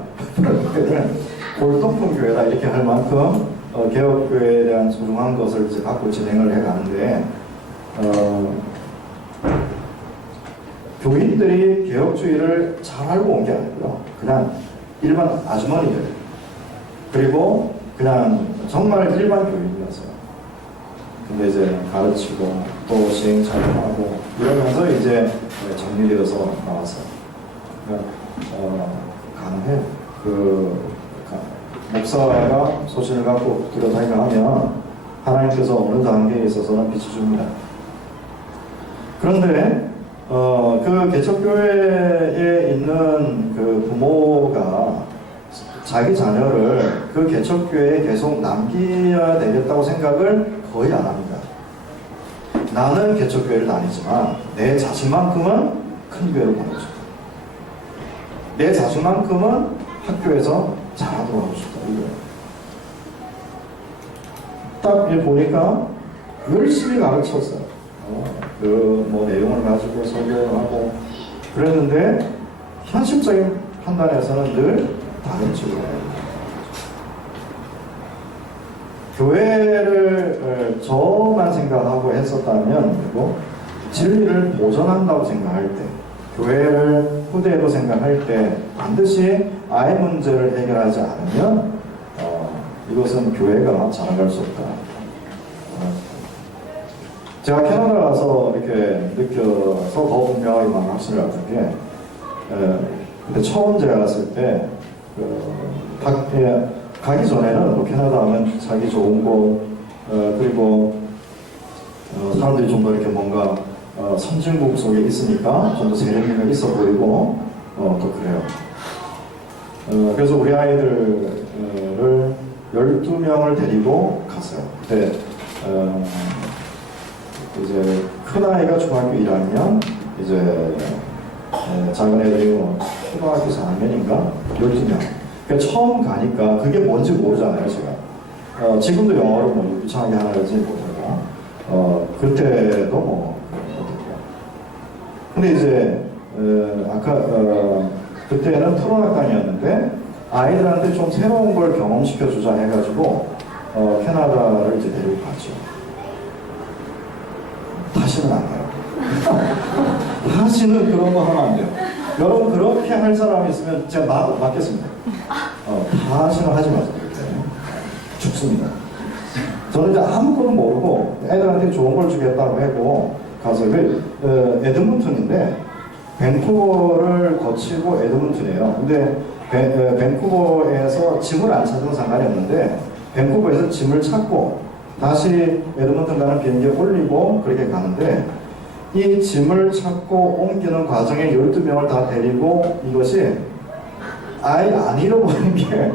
골동품 교회라 이렇게 할 만큼 개혁교회에 대한 소중한 것을 이제 갖고 진행을 해가는데 교인들이 개혁주의를 잘 알고 온 게 아니고요. 그냥 일반 아주머니들 그리고 그냥 정말 일반 교인이었어요. 근데 이제 가르치고 또 시행착오하고 이러면서 이제 정리되어서 나왔어요. 그러니까 가능해요. 목사가 소신을 갖고 들여다니까 하면 하나님께서 어느 단계에 있어서는 빛이 줍니다. 그런데 그 개척교회에 있는 그 부모가 자기 자녀를 그 개척교회에 계속 남겨야 되겠다고 생각을 거의 안 합니다. 나는 개척교회를 다니지만 내 자식만큼은 큰 교회로 보내고 싶다. 내 자식만큼은 학교에서 잘하도록 하고 싶다. 딱 보니까 열심히 가르쳤어요. 뭐 내용을 가지고 설교를 하고 그랬는데 현실적인 판단에서는 늘 다른 쪽으로 해요. 교회를 저만 생각하고 했었다면 그리고 진리를 보존한다고 생각할 때 교회를 후대로 생각할 때 반드시 아이 문제를 해결하지 않으면 이것은 교회가 자라갈 수 없다. 제가 캐나다 가서 이렇게 느껴서 더 분명하게 확신을 갖은 게 그때 처음 제가 갔을 때 가기 전에는 뭐 캐나다 하면 살기 좋은 곳 그리고 사람들이 좀 더 이렇게 뭔가 선진국 속에 있으니까 좀 더 세련미가 있어 보이고 또 그래요. 그래서 우리 아이들을 12명을 데리고 갔어요. 그때 이제 큰 아이가 중학교 1학년, 이제 작은 애들이 초등학교 4학년인가 12명. 그러니까 처음 가니까 그게 뭔지 모르잖아요, 제가. 지금도 영어를 뭐 유창하게 하지 못하고, 그때도 뭐 못했고. 근데 이제 아까 그때는 프로학당이었는데 아이들한테 좀 새로운 걸 경험시켜 주자 해가지고 캐나다를 이제 데리고 갔죠. 다시는 안 가요. 다시는 그런 거 하면 안 돼요. 여러분 그렇게 할 사람이 있으면 제가 맡겠습니다. 다시는 하지 마세요. 죽습니다. 저는 이제 아무것도 모르고 애들한테 좋은 걸 주겠다고 하고 가서 에드먼튼인데 밴쿠버를 거치고 에드먼튼이에요. 근데 밴쿠버에서 짐을 안 찾으면 상관이 없는데 밴쿠버에서 짐을 찾고 다시 에드먼튼 가는 비행기에 올리고 그렇게 가는데 이 짐을 찾고 옮기는 과정에 12명을 다 데리고 이것이 아예 안 잃어버린 게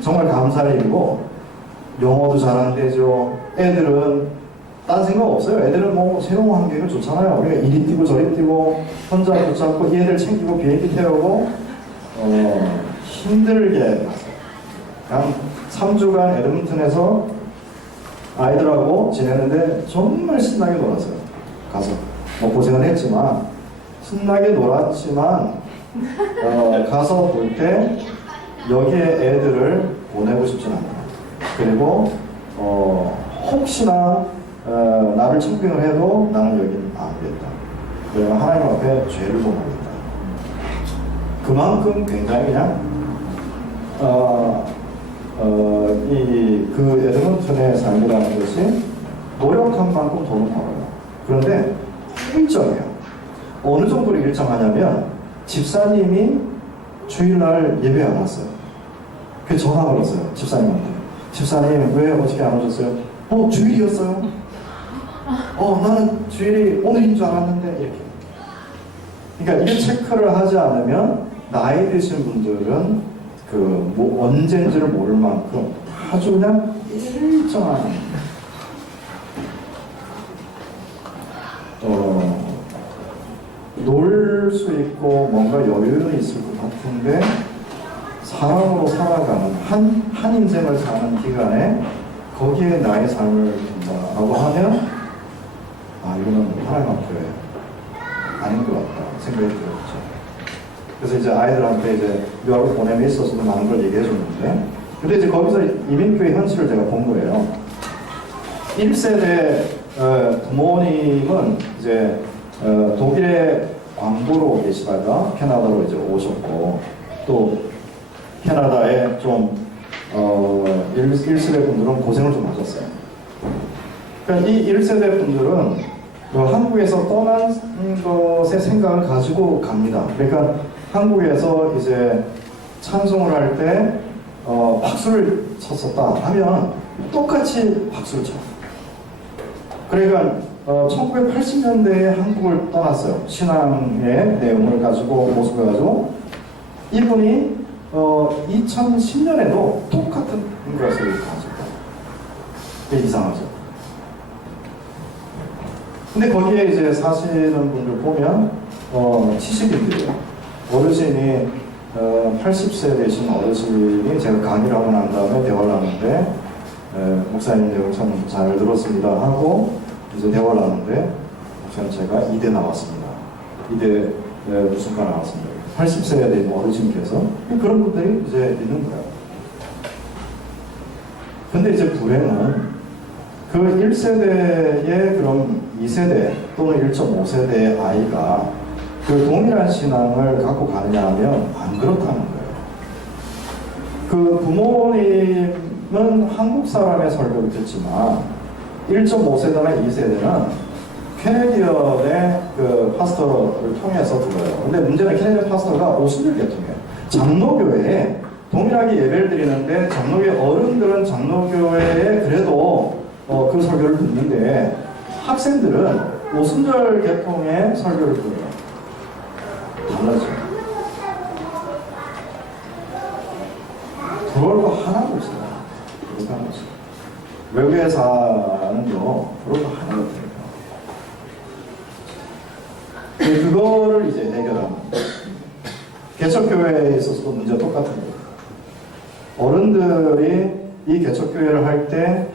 정말 감사할 일이고 영어도 잘 안 되죠. 애들은 딴 생각 없어요. 애들은 뭐 새로운 환경이 좋잖아요. 우리가 이리 뛰고 저리 뛰고 혼자 붙잡고 이 애들 챙기고 비행기 태우고 힘들게 갔어요. 한 3주간 에드먼튼에서 아이들하고 지내는데 정말 신나게 놀았어요. 가서 뭐 고생은 했지만 신나게 놀았지만 가서 볼 때 여기에 애들을 보내고 싶진 않아요. 그리고 혹시나 나를 청빙을 해도 나는 여기는 안 오겠다. 그러면 하나님 앞에 죄를 범하겠다. 그만큼 굉장히 그냥 그 에드먼튼의 삶이라는 것이 노력한 만큼 돈을 벌어요. 그런데 일정해요. 어느 정도로 일정하냐면 집사님이 주일날 예배 안 왔어요. 그래서 전화 걸었어요. 집사님한테. 집사님 왜 어저께 안 오셨어요? 주일이었어요. 나는 주일이 오늘인 줄 알았는데 이렇게. 그러니까 이 체크를 하지 않으면 나이 드신 분들은 뭐 언제인지를 모를 만큼 아주 그냥 일정한 놀 수 있고 뭔가 여유는 있을 것 같은데 사람으로 살아가는 한 인생을 사는 기간에 거기에 나의 삶을 둔다라고 하면 이거는 하나님 앞에 아닌 것 같다 생각이 들었죠. 그래서 이제 아이들한테 이제 유학을 보냄에 있어서도 많은 걸 얘기해 줬는데 근데 이제 거기서 이민교의 현실을 제가 본 거예요. 1세대 부모님은 이제 독일에 광부로 계시다가 캐나다로 이제 오셨고 또 캐나다에 좀 1세대 분들은 고생을 좀 하셨어요. 그러니까 이 1세대 분들은 한국에서 떠난 것의 생각을 가지고 갑니다. 그러니까 한국에서 이제 찬송을 할 때 박수를 쳤었다 하면 똑같이 박수를 쳐요. 그러니까 1980년대에 한국을 떠났어요. 신앙의 내용을 가지고 모습을 가지고 이분이 2010년에도 똑같은 것을 가지고 이게 이상하죠. 근데 거기에 이제 사시는 분들 보면 70인들이에요. 어르신이 80세 되신 어르신이 제가 강의를 하고 난 다음에 대화를 하는데 목사님 내용 참 잘 들었습니다 하고 이제 대화를 하는데 목사님 제가 이대 나왔습니다. 이대 무슨 과 나왔습니다. 80세에 된 어르신께서 그런 분들이 이제 있는 거예요. 근데 이제 불행은 그 1세대의 그럼 2세대 또는 1.5세대의 아이가 그 동일한 신앙을 갖고 가느냐 하면 안 그렇다는 거예요. 그 부모님은 한국 사람의 설교를 듣지만 1.5세대나 2세대는 캐네디언의 그 파스터를 통해서 들어요. 근데 문제는 캐네디언 파스터가 50일 계통이에요. 장로교회에 동일하게 예배를 드리는데 장로교회 어른들은 장로교회에 그래도 그 설교를 듣는데 학생들은 오순절 계통의 설교를 들어요. 달라져. 부러울 거 하나도 없어요. 그렇게 하는 거죠. 외국에 사는요, 부러울 거 하나도 없어요. 그거를 이제 해결하는 거예요. 개척교회에 있어서도 문제가 똑같은 거예요. 어른들이 이 개척교회를 할 때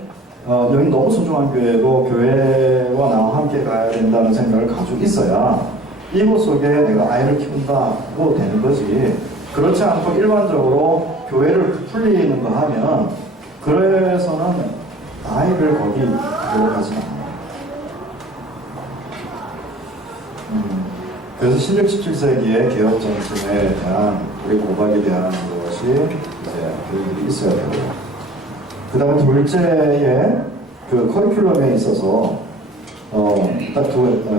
여기 너무 소중한 교회고 교회와 나와 함께 가야 된다는 생각을 가지고 있어야 이곳 속에 내가 아이를 키운다고 되는 거지. 그렇지 않고 일반적으로 교회를 부풀리는 거 하면 그래서는 아이를 거기 들어가지 않아요. 그래서 16, 17세기의 개혁 정신에 대한 우리 고박에 대한 것이 이제 교육들이 있어야 되고, 그 다음에 둘째의 그 커리큘럼에 있어서 딱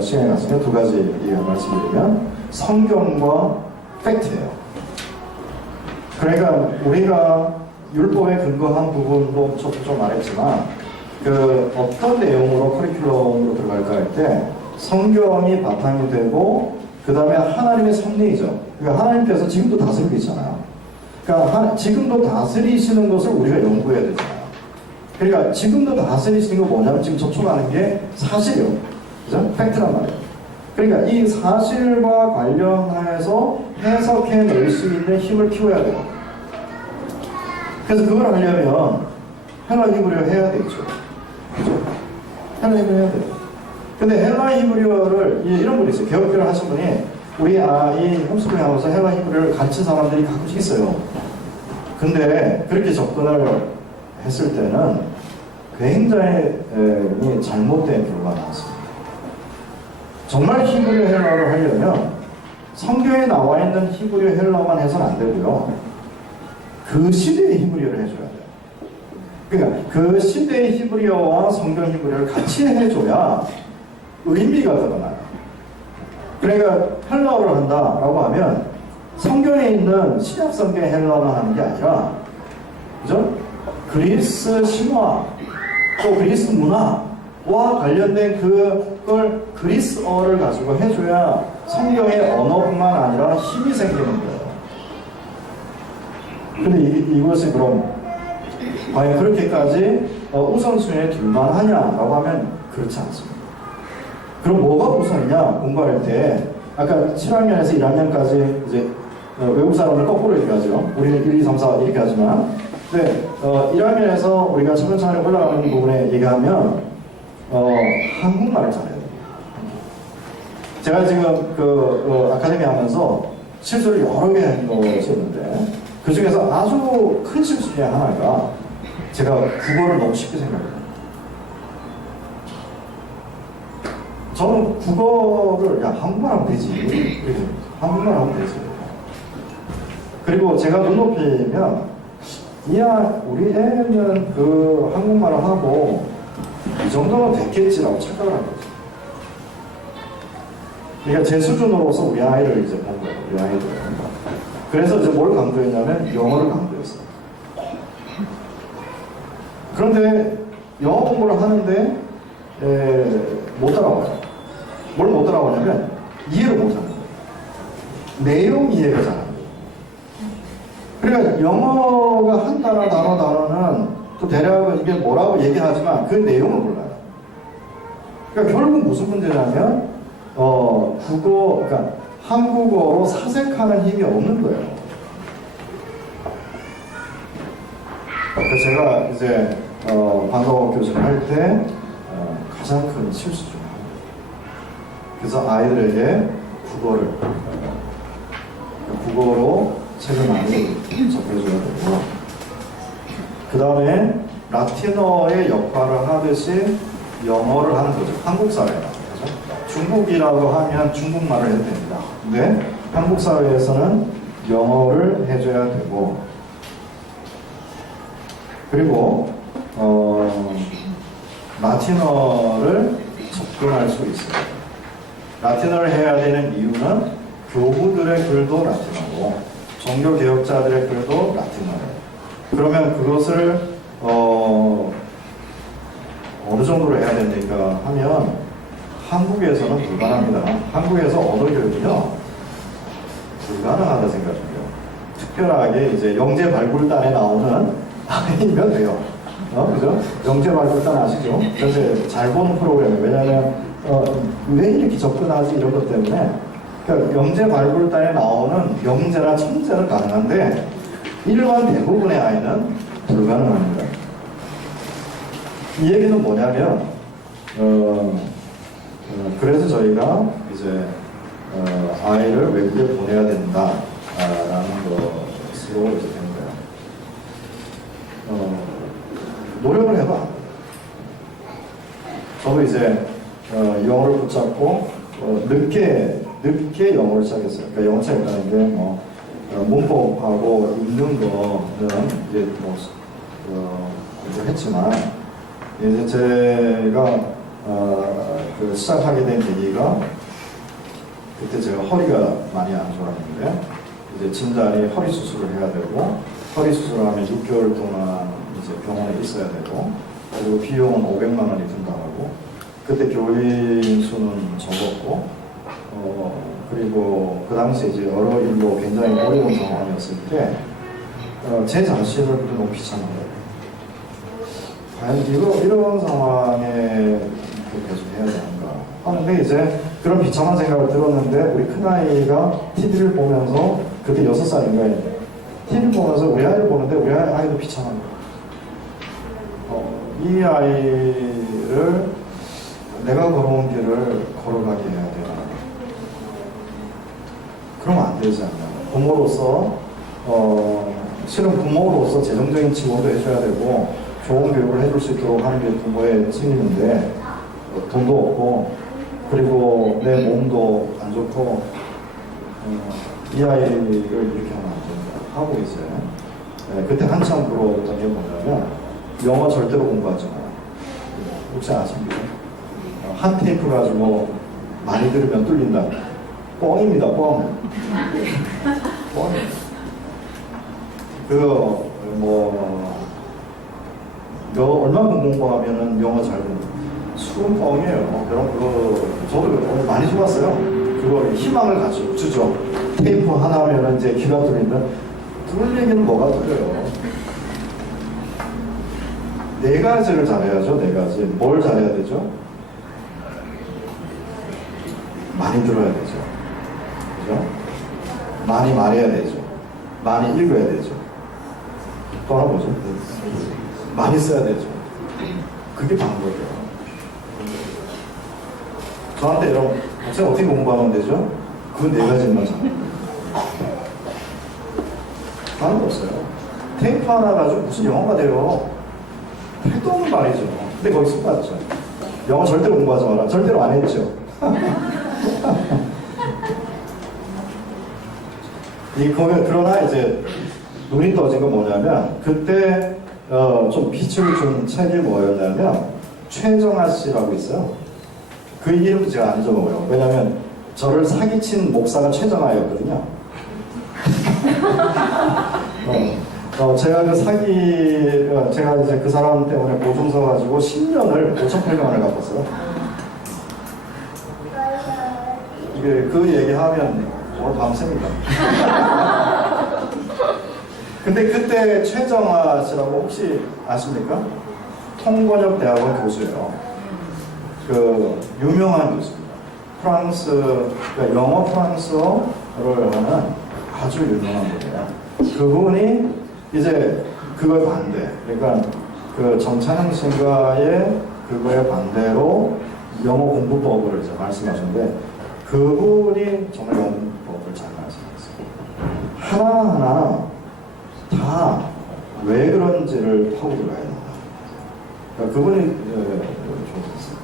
시간이 났으니까 두 가지 말씀드리면 성경과 팩트예요. 그러니까 우리가 율법에 근거한 부분도 좀 말했지만 그 어떤 내용으로 커리큘럼으로 들어갈까 할 때 성경이 바탕이 되고 그 다음에 하나님의 섭리이죠. 그러니까 하나님께서 지금도 다스리고 있잖아요. 그러니까 지금도 다스리시는 것을 우리가 연구해야 되잖아요. 그러니까 지금도 다스리시는 거 뭐냐면 지금 접촉하는 게 사실이요. 그죠? 팩트란 말이에요. 그러니까 이 사실과 관련해서 해석해낼 수 있는 힘을 키워야 돼요. 그래서 그걸 하려면 헬라 히브리어 해야 되죠. 그죠? 헬라 히브리어 해야 돼요. 근데 헬라 히브리어를 이런 분이 있어요. 개혁교를 하신 분이 우리 아이 홈스쿨링 하면서 헬라 히브리어를 가르친 사람들이 가끔씩 있어요. 근데 그렇게 접근을 했을 때는 굉장히 잘못된 결과가 나왔습니다. 정말 히브리어 헬라어를 하려면 성경에 나와 있는 히브리어 헬라어만 해서는 안 되고요. 그 시대의 히브리어를 해줘야 돼요. 그러니까 그 시대의 히브리어와 성경 히브리어를 같이 해줘야 의미가 드러나요. 그러니까 헬라어를 한다라고 하면 성경에 있는 신약 성경 헬라어만 하는 게 아니라, 그죠? 그리스 신화 또 그리스 문화와 관련된 그걸 그리스어를 가지고 해줘야 성경의 언어뿐만 아니라 힘이 생기는 거예요. 근데 이것이 그럼 과연 그렇게까지 우선순위에 둘만 하냐라고 하면 그렇지 않습니다. 그럼 뭐가 우선이냐? 공부할 때 아까 7학년에서 1학년까지 이제 외국 사람을 거꾸로 얘기하죠. 우리는 1, 2, 3, 4 이렇게 하지만, 근데 1학년에서 우리가 차근차근 올라가는 부분에 얘기하면 한국말을 잘해야 돼요. 제가 지금 아카데미 하면서 실수를 여러 개 한 것이었는데 그 중에서 아주 큰 실수 중에 하나가 제가 국어를 너무 쉽게 생각해요. 저는 국어를 한국말 하면 되지. 한국말 하면 되지. 그리고 제가 눈높이면 우리 애는 그 한국말을 하고 이 정도는 됐겠지라고 착각을 한 거죠. 그러니까 제 수준으로서 우리 아이를 이제 본 거예요. 우리 아이들. 그래서 이제 뭘 강조했냐면 영어를 강조했어요. 그런데 영어 공부를 하는데 못 따라와요. 뭘 못 따라오냐면 이해를 못 하는 거예요. 내용 이해가 잘 안 돼요. 그러니까 영어가 한 단어는 또 대략은 이게 뭐라고 얘기하지만 그 내용을 몰라요. 그러니까 결국 무슨 문제냐면 그러니까 한국어로 사색하는 힘이 없는 거예요. 그래서 제가 이제 반어 교수를 할 때 가장 큰 실수 중 하나입니다. 그래서 아이들에게 국어로 책을 많이 접해줘야 되고, 그 다음에 라틴어의 역할을 하듯이 영어를 하는 거죠. 한국 사회가. 그죠? 중국이라고 하면 중국말을 해도 됩니다. 근데 한국 사회에서는 영어를 해줘야 되고, 그리고 라틴어를 접근할 수 있어요. 라틴어를 해야 되는 이유는 교부들의 글도 라틴어고 종교개혁자들의 글도 라틴어예요. 그러면 그것을 어느 정도로 해야 됩니까 하면 한국에서는 불가능합니다. 한국에서 언어 교육은요, 불가능하다 생각해요. 특별하게 이제 영재 발굴단에 나오는 아이면 돼요. 그죠? 영재 발굴단 아시죠? 그래서 잘 보는 프로그램이에요. 왜냐하면, 왜 이렇게 접근하지? 이런 것 때문에. 그러니까 영재 발굴단에 나오는 영재나 천재는 가능한데, 일반 대부분의 아이는 불가능합니다. 이 얘기는 뭐냐면, 그래서 저희가 이제, 아이를 외국에 보내야 된다라는 것으로 이제 된 거예요. 노력을 해봐. 저도 이제 영어를 붙잡고 늦게 영어를 시작했어요. 그러니까 영어 시작했다는 게 뭐 문법하고 읽는 거는 이제 이제 했지만 이제 제가 그 시작하게 된 계기가 그때 제가 허리가 많이 안 좋았는데 이제 진단이 허리 수술을 해야 되고 허리 수술을 하면 6개월 동안 이제 병원에 있어야 되고 그리고 비용은 500만 원이 든다고 그때 교인 수는 적었고 그리고 그 당시에 이제 여러 일로 굉장히 어려운 상황이었을 때 제 자신을 너무 비참한 거예요. 과연 이런 상황에 계속 해야 되는가 하는데 이제 그런 비참한 생각을 들었는데 우리 큰아이가 TV를 보면서 그때 6살인가요? TV를 보면서 우리 아이를 보는데 우리 아이도 비참한 거예요. 이 아이를 내가 걸어온 길을 걸어가게 해야 되나 그러면 안 되지 않나. 부모로서 실은 부모로서 재정적인 지원도 해줘야 되고 좋은 교육을 해줄 수 있도록 하는 게 부모의 책임인데 돈도 없고 그리고 내 몸도 안 좋고 이 아이를 이렇게 하면 안 된다 하고 이제 그때 한참 부러웠던 게 뭐냐면 영어 절대로 공부하지 마. 혹시 아십니까? 한 테이프 가지고 많이 들으면 뚫린다. 뻥입니다, 뻥. 뻥입니다. 얼마큼 공부하면은 영어 잘 공부. 수은 뻥이에요. 여러분, 저도 많이 좋았어요. 그거 희망을 같이 주죠. 테이프 하나 하면은 이제 귀가 뚫린다. 뚫을 얘기는 뭐가 뚫려요? 4가지를 잘해야죠, 4가지. 뭘 잘해야 되죠? 많이 들어야 되죠. 그죠? 많이 말해야 되죠. 많이 읽어야 되죠. 또 하나 뭐죠? 많이 써야 되죠. 그게 방법이에요. 저한테 여러분, 제가 어떻게 공부하면 되죠? 그 4가지만 잘해요. 다른 거 없어요. 테이프 하나 가지고 무슨 영어가 돼요? 택도 없는 말이죠. 근데 거기 속았죠. 영어 절대로 공부하지 마라. 절대로 안 했죠. 그러나 이제 눈이 떠진 건 뭐냐면 그때 좀 빛을 준 책이 뭐였냐면 최정아 씨라고 있어요. 그 이름도 제가 안 잊어먹어요. 왜냐면 저를 사기친 목사가 최정아였거든요. 제가 제가 이제 그 사람 때문에 보증 서가지고 10년을 5,800원을 갚았어요. 그 얘기하면 오늘 밤새입니다. 근데 그때 최정아 씨라고 혹시 아십니까? 통번역대학원 교수예요. 그 유명한 교수입니다. 그러니까 영어 프랑스어를 하는 아주 유명한 분이에요. 그분이 이제 그걸 반대. 그러니까 그 정찬영 씨가의 그거에 반대로 영어 공부법을 이제 말씀하셨는데 그분이 정말 영어 공부법을 잘 말씀하셨어요. 하나하나 다 왜 그런지를 파고 들어야 된다. 그러니까 그분이 좋으셨어요.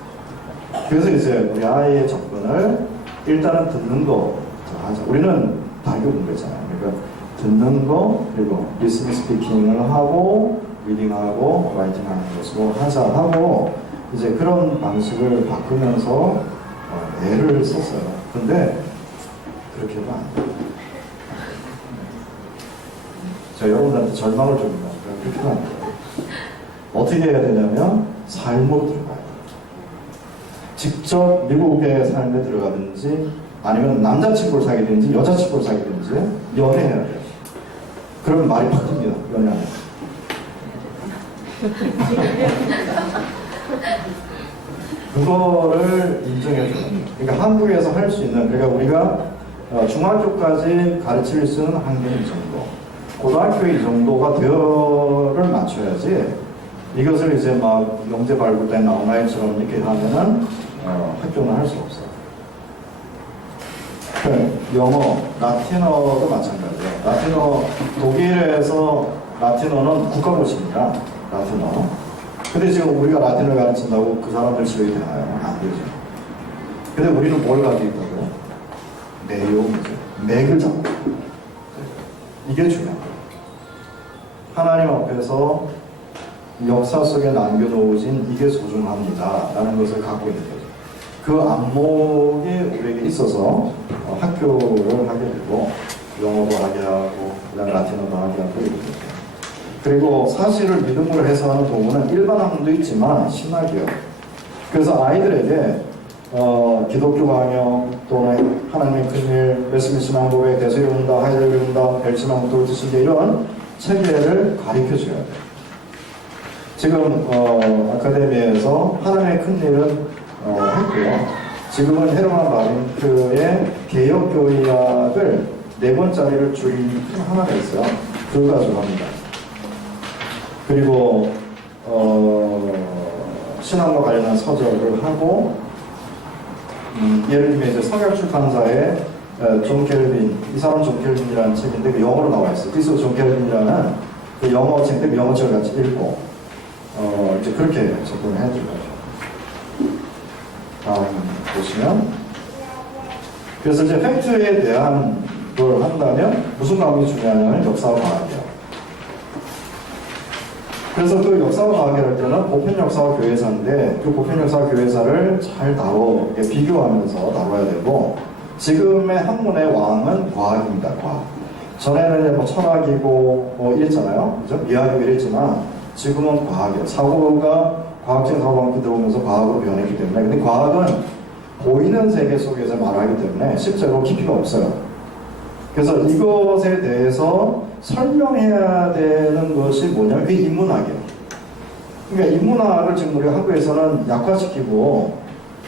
그래서 이제 우리 아이의 접근을 일단은 듣는 거부터 하자. 우리는 다이교 공부했잖아요. 그러니까 듣는 거 그리고 리스닝 스피킹을 하고 리딩하고 라이팅하는 것으로 하자 하고 이제 그런 방식을 바꾸면서 애를 썼어요. 근데 그렇게 하면 안 돼요. 제가 여러분들한테 절망을 줍니다. 그렇게 하면 안 돼요. 어떻게 해야 되냐면 삶으로 들어가요. 직접 미국에 사는데 들어가든지 아니면 남자친구를 사귀든지 여자친구를 사귀든지 연애해야 돼요. 그러면 말이 팍 뜹니다. 연애하면. 그거를 인정해 줘요. 그러니까 한국에서 할 수 있는, 그러니까 우리가 중학교까지 가르칠 수 있는 학년이 이 정도, 고등학교 이 정도가 되어를 맞춰야지 이것을 이제 막 영재 발굴 때 나오나이처럼 이렇게 하면은 학교는 할 수 없어요. 영어, 라틴어도 마찬가지예요. 라틴어, 독일에서 라틴어는 국가고시입니다. 라틴어. 근데 지금 우리가 라틴어를 가르친다고 그 사람들 지역이 되나요? 안 되죠. 근데 우리는 뭘 가지고 있다고요? 내용이죠. 맥을 잡고. 이게 중요한 거예요. 하나님 앞에서 역사 속에 남겨놓으신 이게 소중합니다. 라는 것을 갖고 있는 거죠. 그 안목이 우리에게 있어서 학교를 하게 되고, 영어도 하게 하고, 그 다음에 라틴어도 하게 하고, 이렇게 돼요. 그리고 사실을 믿음으로 해석하는 도구는 일반 학문도 있지만 신학이요. 그래서 아이들에게 기독교 강령 또는 하나님의 큰일, 웨스민 신앙 고백, 대수의 운다, 하이델베르 운다, 벨신앙 돌드신계 이런 체계를 가르쳐 줘야 돼요. 지금 아카데미에서 하나님의 큰일은 했고요. 지금은 헤르만 바링크의 개혁교의학을 4권짜리를 줄인 하나가 있어요. 그걸 가지고 합니다. 그리고 신앙과 관련한 서적을 하고 예를 들면 이제 성역 출판사의 존 켈빈, 이 사람은 존 켈빈이라는 책인데 그 영어로 나와 있어요. 그래서 존 켈빈이라는 그 영어 책인데 그 영어 책을 같이 읽고 이제 그렇게 접근을 해줄 거죠. 다음 보시면 그래서 이제 팩트에 대한 걸 한다면 무슨 과목이 중요하냐면 역사와 과학이에요. 그래서 그 역사와 과학을 할 때는 보편 역사와 교회사인데 그 보편 역사와 교회사를 잘 비교하면서 다뤄야 되고 지금의 학문의 왕은 과학입니다. 과학. 전에는 뭐 철학이고 뭐 이랬잖아요. 그죠? 미학이고 이랬지만 지금은 과학이에요. 사고가 과학적인 사고방식이 들어오면서 과학으로 변했기 때문에 근데 과학은 보이는 세계 속에서 말하기 때문에 실제로 깊이가 없어요. 그래서 이것에 대해서 설명해야 되는 것이 뭐냐면 그게 인문학이에요. 그러니까 인문학을 지금 우리가 한국에서는 약화시키고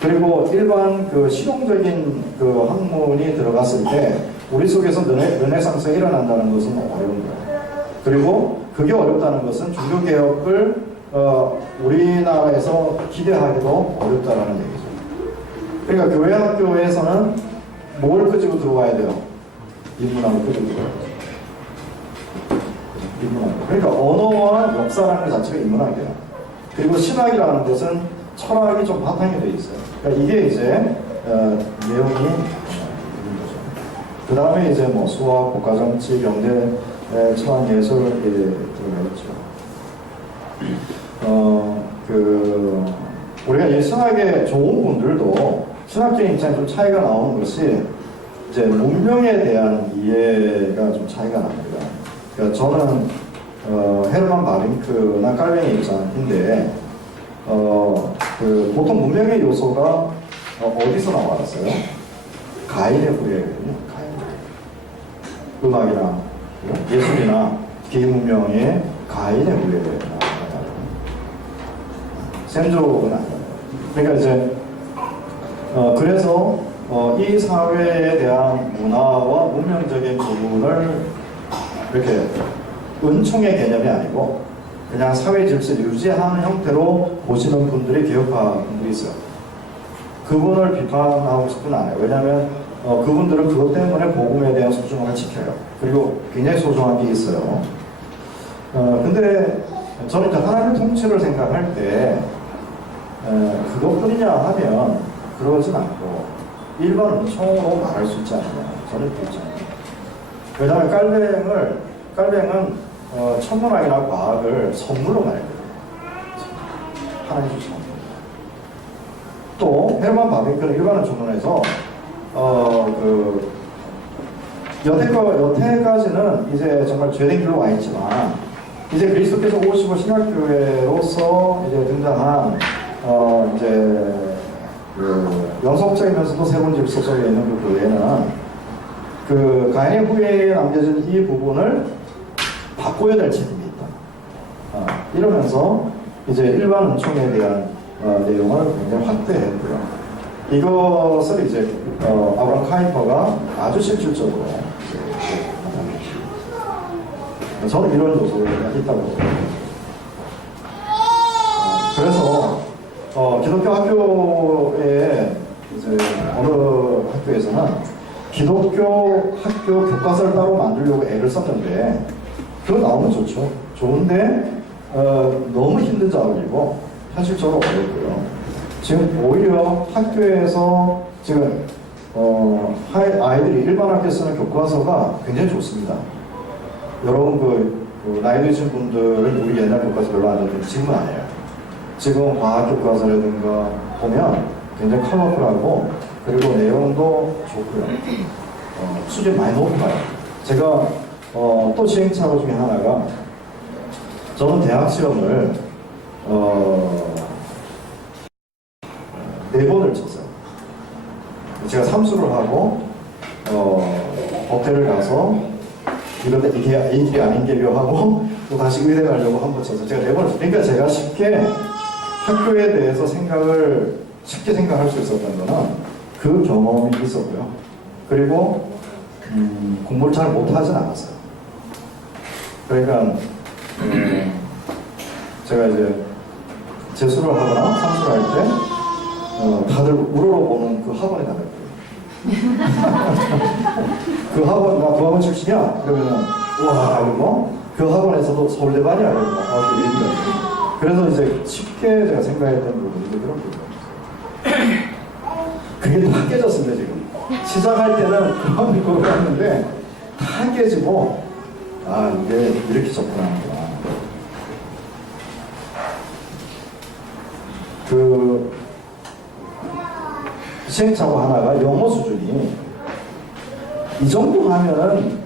그리고 일반 그 실용적인 그 학문이 들어갔을 때 우리 속에서 르네상스가 일어난다는 것은 어려운 거예요. 그리고 그게 어렵다는 것은 종교개혁을 우리나라에서 기대하기도 어렵다는 얘기죠. 그러니까 교회 학교에서는 뭘 끄집어 들어가야 돼요? 인문학을 끄집어 들어가야 돼요. 인문학. 그러니까 언어와 역사라는 것 자체가 인문학이에요. 그리고 신학이라는 것은 철학이 좀 바탕이 되어 있어요. 그러니까 이게 이제 내용이 있는 거죠. 그 다음에 이제 뭐 수학, 국가정치, 경제, 철학, 예술 들어가 있죠. 우리가 이 신학에 좋은 분들도 신학적인 입장에 좀 차이가 나오는 것이 이제 문명에 대한 이해가 좀 차이가 납니다. 그러니까 저는 헤르만 바링크나 깔뱅의 입장인데 보통 문명의 요소가 어디서 나왔어요? 가인의 후예거든요. 음악이나 예술이나 개인 문명의 가인의 후예가 나와요. 샘족은 아니에요. 그러니까 이제 그래서 이 사회에 대한 문화와 문명적인 부분을 이렇게 은총의 개념이 아니고 그냥 사회 질서를 유지하는 형태로 보시는 분들이 개혁파 분들이 있어요. 그분을 비판하고 싶지는 않아요. 왜냐하면 그분들은 그것 때문에 복음에 대한 소중함을 지켜요. 그리고 굉장히 소중한 게 있어요. 근데 저는 이제 하나님의 통치를 생각할 때 그것뿐이냐 하면 그러진 않고 일반 은총으로 말할 수 있지 않냐. 저는 그렇지 않아요. 왜냐하면 깔뱅은 천문학이나 과학을 선물로 말해요. 하나님 주신 선물. 또 헤르만 바빙크는 일반은 전문에서 여태까지는 이제 정말 죄된 길로 와 있지만 이제 그리스도께서 오시고 신약교회로서 이제 등장한 이제 영속적이면서도 새로운 집 소속에 있는 그 교회는 그 가인의 후예에 남겨진 이 부분을 바꿔야 될 책임이 있다. 이러면서 이제 일반 은총에 대한 내용을 굉장히 확대했고요. 이것을 이제 아브라함 카이퍼가 아주 실질적으로 저는 이런 요소가 있다고 봅니다. 그래서 기독교 학교에 이제 어느 학교에서는 기독교 학교 교과서를 따로 만들려고 애를 썼는데 그거 나오면 좋죠. 좋은데 너무 힘든 작업이고 현실적으로 어렵고요. 지금 오히려 학교에서 지금 아이들이 일반 학교에 쓰는 교과서가 굉장히 좋습니다. 여러분 그 나이 드신 분들은 우리 옛날 교과서 별로 안 좋은데 지금은 아니에요. 지금 과학 교과서라든가 보면 굉장히 컬러풀하고 그리고 내용도 좋고요. 수준이 많이 높아요. 제가 또 시행착오 중에 하나가 저는 대학 시험을 4번을 쳤어요. 제가 삼수를 하고 법대를 가서 이런데 이게 이 길이 아닌 길이요 하고 또 다시 의대 가려고 한 번 쳐서 제가 4번을 쳤어요. 그러니까 제가 쉽게 학교에 대해서 쉽게 생각할 수 있었던 거는 그 경험이 있었고요. 그리고 공부를 잘 못하진 않았어요. 그러니까 제가 이제 재수를 하거나 삼수를 할 때 다들 우러러보는 그 학원에 다녔고요. 그 학원, 나 그 학원 출신이야? 그러면은 우와 이러고 그 학원에서도 서울대반이야 이러고 이렇게 얘기해요. 그래서 이제 쉽게 제가 생각했던 부분이 그런 부분이었어요. 그게 다 깨졌습니다 지금. 시작할 때는 그런 걸 했는데 다 깨지고 이게 이렇게 접근하는구나. 그 시행착오 하나가 영어 수준이 이 정도 하면은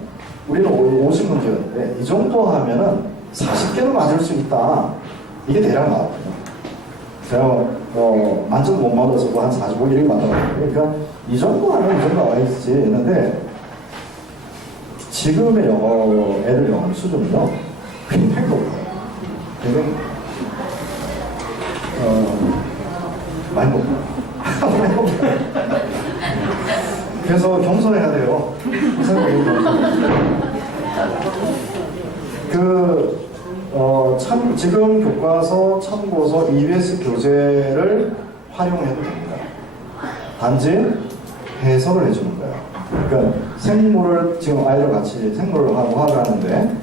우리는 50문제였는데 이 정도 하면은 40개는 맞을 수 있다. 이게 대략 나왔거든요. 제가 만점 못 맞아서 한 45, 이렇게 맞아가지고 그러니까 이 정도 하면 이 정도 나와 있지 했는데 지금의 애들 영어 수준은요 굉장히 높아요. 굉장히 많이 높아요. 그래서 겸손해야 돼요. 지금 교과서, 참고서, EBS 교재를 활용해도 됩니다. 단지 해설을 해주는 거예요. 그러니까 생물을 지금 아이들 같이 생물을 하고 하는데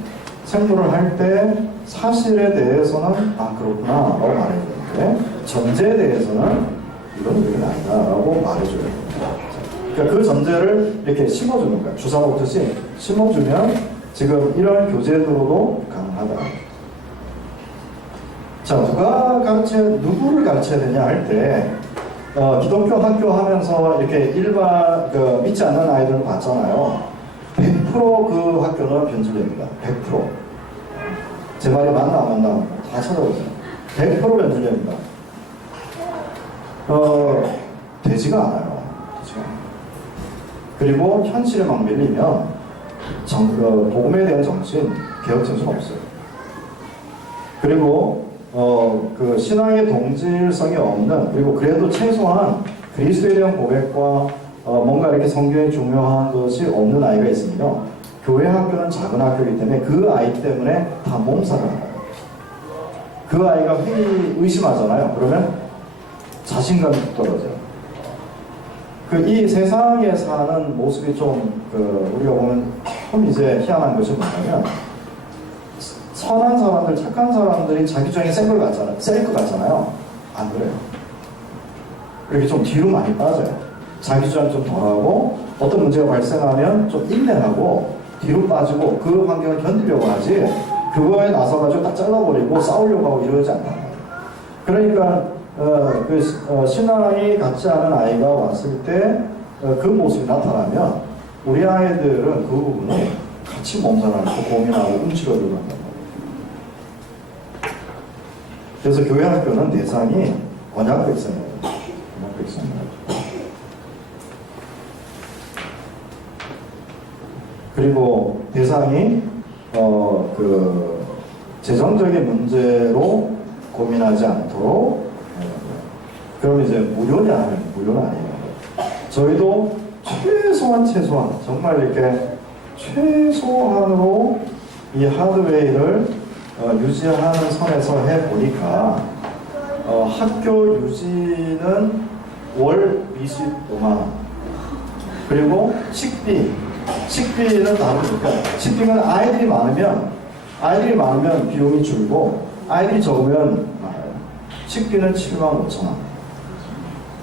생물을 할 때 사실에 대해서는 그렇구나 라고 말해주는데 전제에 대해서는 이건 이게 아니다 라고 말해줘야 됩니다. 그러니까 그 전제를 이렇게 심어주는 거예요. 주사 놓듯이 심어주면 지금 이런 교재들로도 가능하다. 자, 누구를 가르쳐야 되냐 할 때, 기독교 학교 하면서 이렇게 일반, 믿지 않는 아이들을 봤잖아요. 100% 그 학교는 변질됩니다. 100%. 제 말이 맞나 안 맞나 다 찾아보세요. 100% 변질됩니다. 되지가 않아요. 그리고 현실에 막 밀리면 복음에 대한 정신, 개혁 정신 없어요. 그리고 그 신앙의 동질성이 없는, 그리고 그래도 최소한 그리스도에 대한 고백과 뭔가 이렇게 성경에 중요한 것이 없는 아이가 있으면요, 교회 학교는 작은 학교이기 때문에 그 아이 때문에 다 몸살을 알아요. 그 아이가 의심하잖아요. 그러면 자신감이 떨어져요. 이 세상에 사는 모습이 좀 우리가 보면 좀 이제 희한한 것이 뭐냐면, 선한 사람들, 착한 사람들이 자기 주장에 셀 것 같잖아요. 안 그래요. 이렇게 좀 뒤로 많이 빠져요. 자기 주장 좀 덜하고 어떤 문제가 발생하면 좀 인내하고 뒤로 빠지고 그 환경을 견디려고 하지, 그거에 나서가지고 딱 잘라버리고 싸우려고 하고 이러지 않아요. 그러니까 신앙이 같지 않은 아이가 왔을 때 그 모습이 나타나면 우리 아이들은 그 부분을 같이 몸살하고 고민하고 움츠러들고 한단 말이에요. 그래서 교회 학교는 대상이 언약 백성이에요. 언약 백성이에요. 그리고 대상이 그 재정적인 문제로 고민하지 않도록 그럼 이제 무료냐? 무료는 아니에요. 저희도 최소한 정말 이렇게 최소한으로 이 하드웨어를 유지하는 선에서 해보니까 학교 유지는 월 25만원 그리고 식비는 다르니까 식비는 아이들이 많으면 비용이 줄고 아이들이 적으면 식비는 75,000원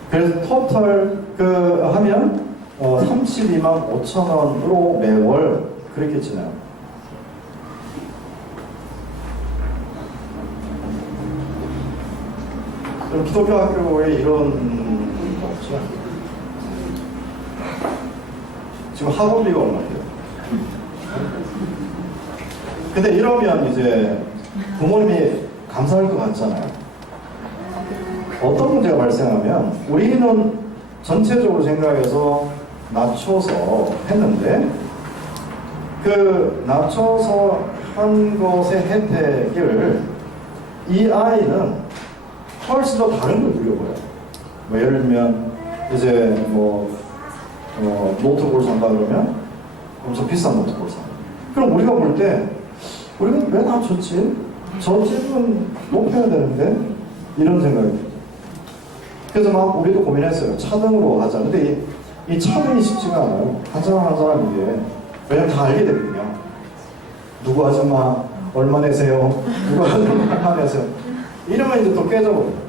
그래서 토탈 하면 325,000원으로 매월 그렇게 지나요. 그럼 기독교 학교에 이런 거 없죠? 지금 학원비가 얼마예요? 근데 이러면 이제 부모님이 감사할 것 같잖아요. 어떤 문제가 발생하면 우리는 전체적으로 생각해서 낮춰서 했는데 그 낮춰서 한 것의 혜택을 이 아이는 훨씬 더 다른 걸 누려봐요. 뭐 예를 들면 이제 노트북을 산다 그러면 엄청 비싼 노트북을 산다. 그럼 우리가 볼 때 우리가 왜 낮췄지? 저 집은 높여야 되는데 이런 생각이 들어요. 그래서 막 우리도 고민했어요. 차등으로 하자. 근데 이 차등이 쉽지가 않아요. 한 사람 이게 왜냐면 다 알게 되거든요. 누구 아줌마 얼마 내세요? 누구 아줌마 얼마 내세요? 이러면 이제 또 깨져버려요.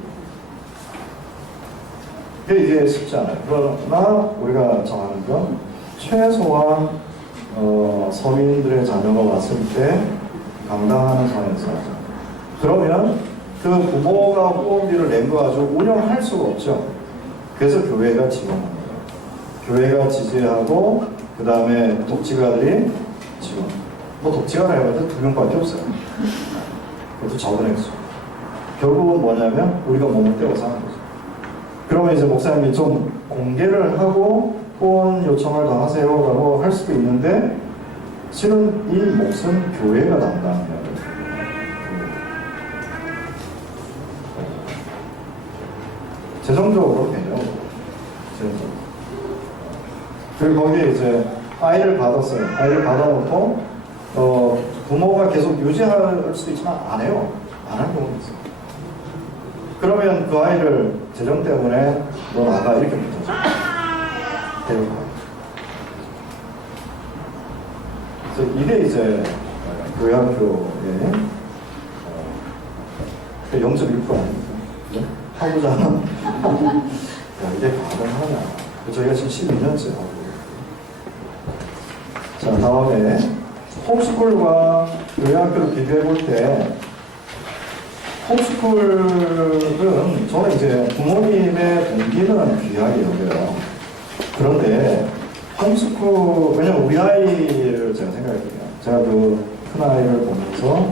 이게 쉽지 않아요. 그러나 우리가 정하는 건 최소한 서민들의 자녀가 왔을 때 감당하는 선에서 하자. 그러면 그 부모가 후원비를 낸 거 가지고 운영할 수가 없죠. 그래서 교회가 지원합니다. 교회가 지지하고 그 다음에 독지가들이 지원. 독지가라 해봤자 2명밖에 없어요. 그것도 적은 액수. 결국은 뭐냐면 우리가 몸을 떼어서 하는 거죠. 그러면 이제 목사님이 좀 공개를 하고 후원 요청을 더 하세요라고 할 수도 있는데 실은 이 몫은 교회가 담당해야 돼요. 재정적으로 되죠. 재정적으로. 그리고 거기에 이제 아이를 받았어요. 아이를 받아놓고 부모가 계속 유지할 수도 있지만 안 해요. 안 할 경우도 있어요. 그러면 그 아이를 재정 때문에 너 나가 이렇게 못하죠. 데리고 가요. 그래서 이게 이제 교회 학교의 0.1% 아닙니까? 네? 하고자 하는 야, 이게 가능하냐. 저희가 지금 12년째 하고. 자, 다음에 홈스쿨과 교회 학교를 비교해 볼 때 홈스쿨은 저는 이제 부모님의 동기는 귀하게 여겨요. 그런데 홈스쿨, 왜냐면 우리 아이를 제가 생각해요. 제가 그 큰 아이를 보면서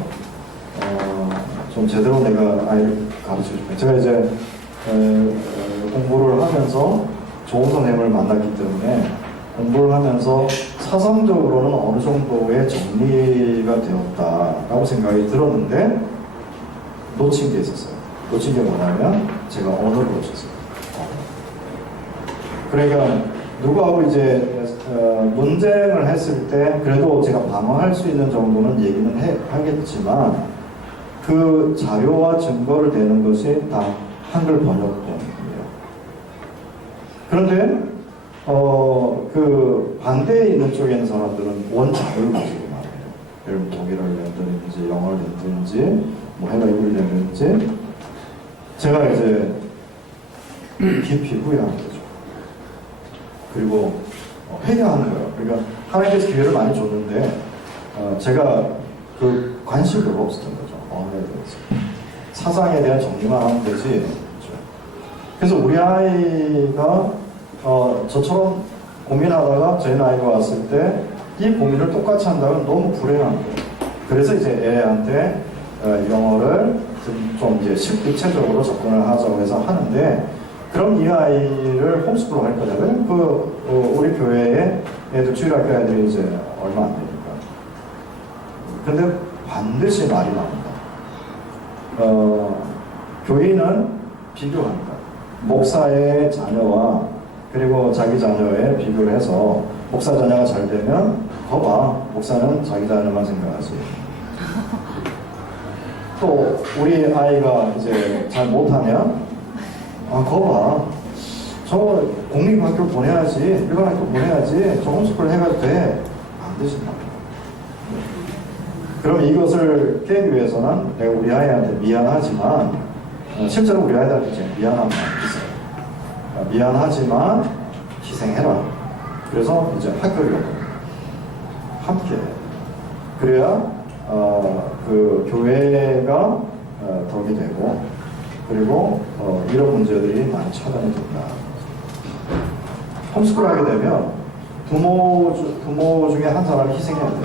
좀 제대로 내가 아이를 가르치고 싶어요. 제가 이제 공부를 하면서 좋은 선생님을 만났기 때문에 공부를 하면서 사상적으로는 어느 정도의 정리가 되었다라고 생각이 들었는데 놓친 게 있었어요. 놓친 게 뭐냐면 제가 언어를 놓쳤어요. 그러니까 누구하고 이제 논쟁을 했을 때 그래도 제가 방어할 수 있는 정도는 얘기는 하겠지만 그 자료와 증거를 대는 것이 다 한글 번역본이에요. 그런데 그 반대에 있는 쪽에 있는 사람들은 원자료를 가지고 말해요. 예를 들면 독일어를 낸다든지 영어를 낸다든지 뭐 해외를 낸다든지 제가 이제 깊이 후회하는 거죠. 그리고 회개하는 거예요. 그러니까 하나님께서 기회를 많이 줬는데 제가 그 관심이 별로 없었던 거죠. 언어에 대해서. 사상에 대한 정리만 하면 되지. 그렇죠. 그래서 우리 아이가 저처럼 고민하다가 저희 나이가 왔을 때 이 고민을 똑같이 한다면 너무 불행한 거예요. 그래서 이제 애한테 영어를 좀 이제 실구체적으로 접근을 하자고 해서 하는데 그럼 이 아이를 홈스쿨로 할 거냐면 우리 교회에 애들 주일학교 애들이 이제 얼마 안 되니까. 근데 반드시 말이 나옵니다. 교인은 비교합니다. 목사의 자녀와 그리고 자기 자녀의 비교를 해서 목사 자녀가 잘 되면 거봐, 목사는 자기 자녀만 생각하지. 또 우리 아이가 이제 잘 못하면 거봐, 저 공립학교 보내야지, 일반학교 보내야지, 저 홈스쿨 해가지고 돼. 안 되신다. 그럼 이것을 깨기 위해서는 내가 우리 아이한테 미안하지만, 실제로 우리 아이들한테 이제 미안한 마음이 있어요. 미안하지만 희생해라. 그래서 이제 학교를 함께 해요. 그래야 그 교회가 덕이 되고, 그리고 이런 문제들이 많이 차단이 된다. 홈스쿨 하게 되면 부모 중에 한 사람이 희생해야 돼요.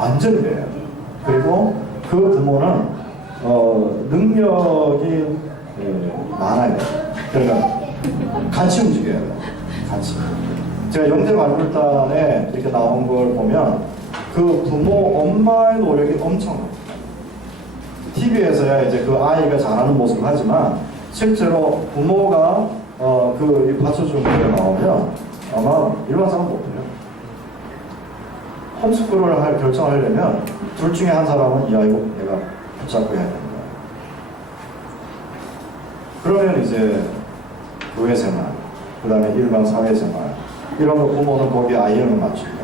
완전히 돼요. 그리고 그 부모는 능력이 많아야 돼요. 그러니까 같이 움직여야 돼요. 같이. 제가 영재 말불단에 이렇게 나온 걸 보면 그 부모 엄마의 노력이 엄청나요. TV에서야 이제 그 아이가 잘하는 모습을 하지만 실제로 부모가 그 받쳐주는 게 나오면 아마 일반 사람 못해요. 홈스쿨을 결정하려면 둘 중에 한 사람은 이 아이고 내가 붙잡고 해야 된다. 그러면 이제 교회 생활, 그 다음에 일반 사회 생활 이런 거 부모는 거기에 아이를 맞춘다.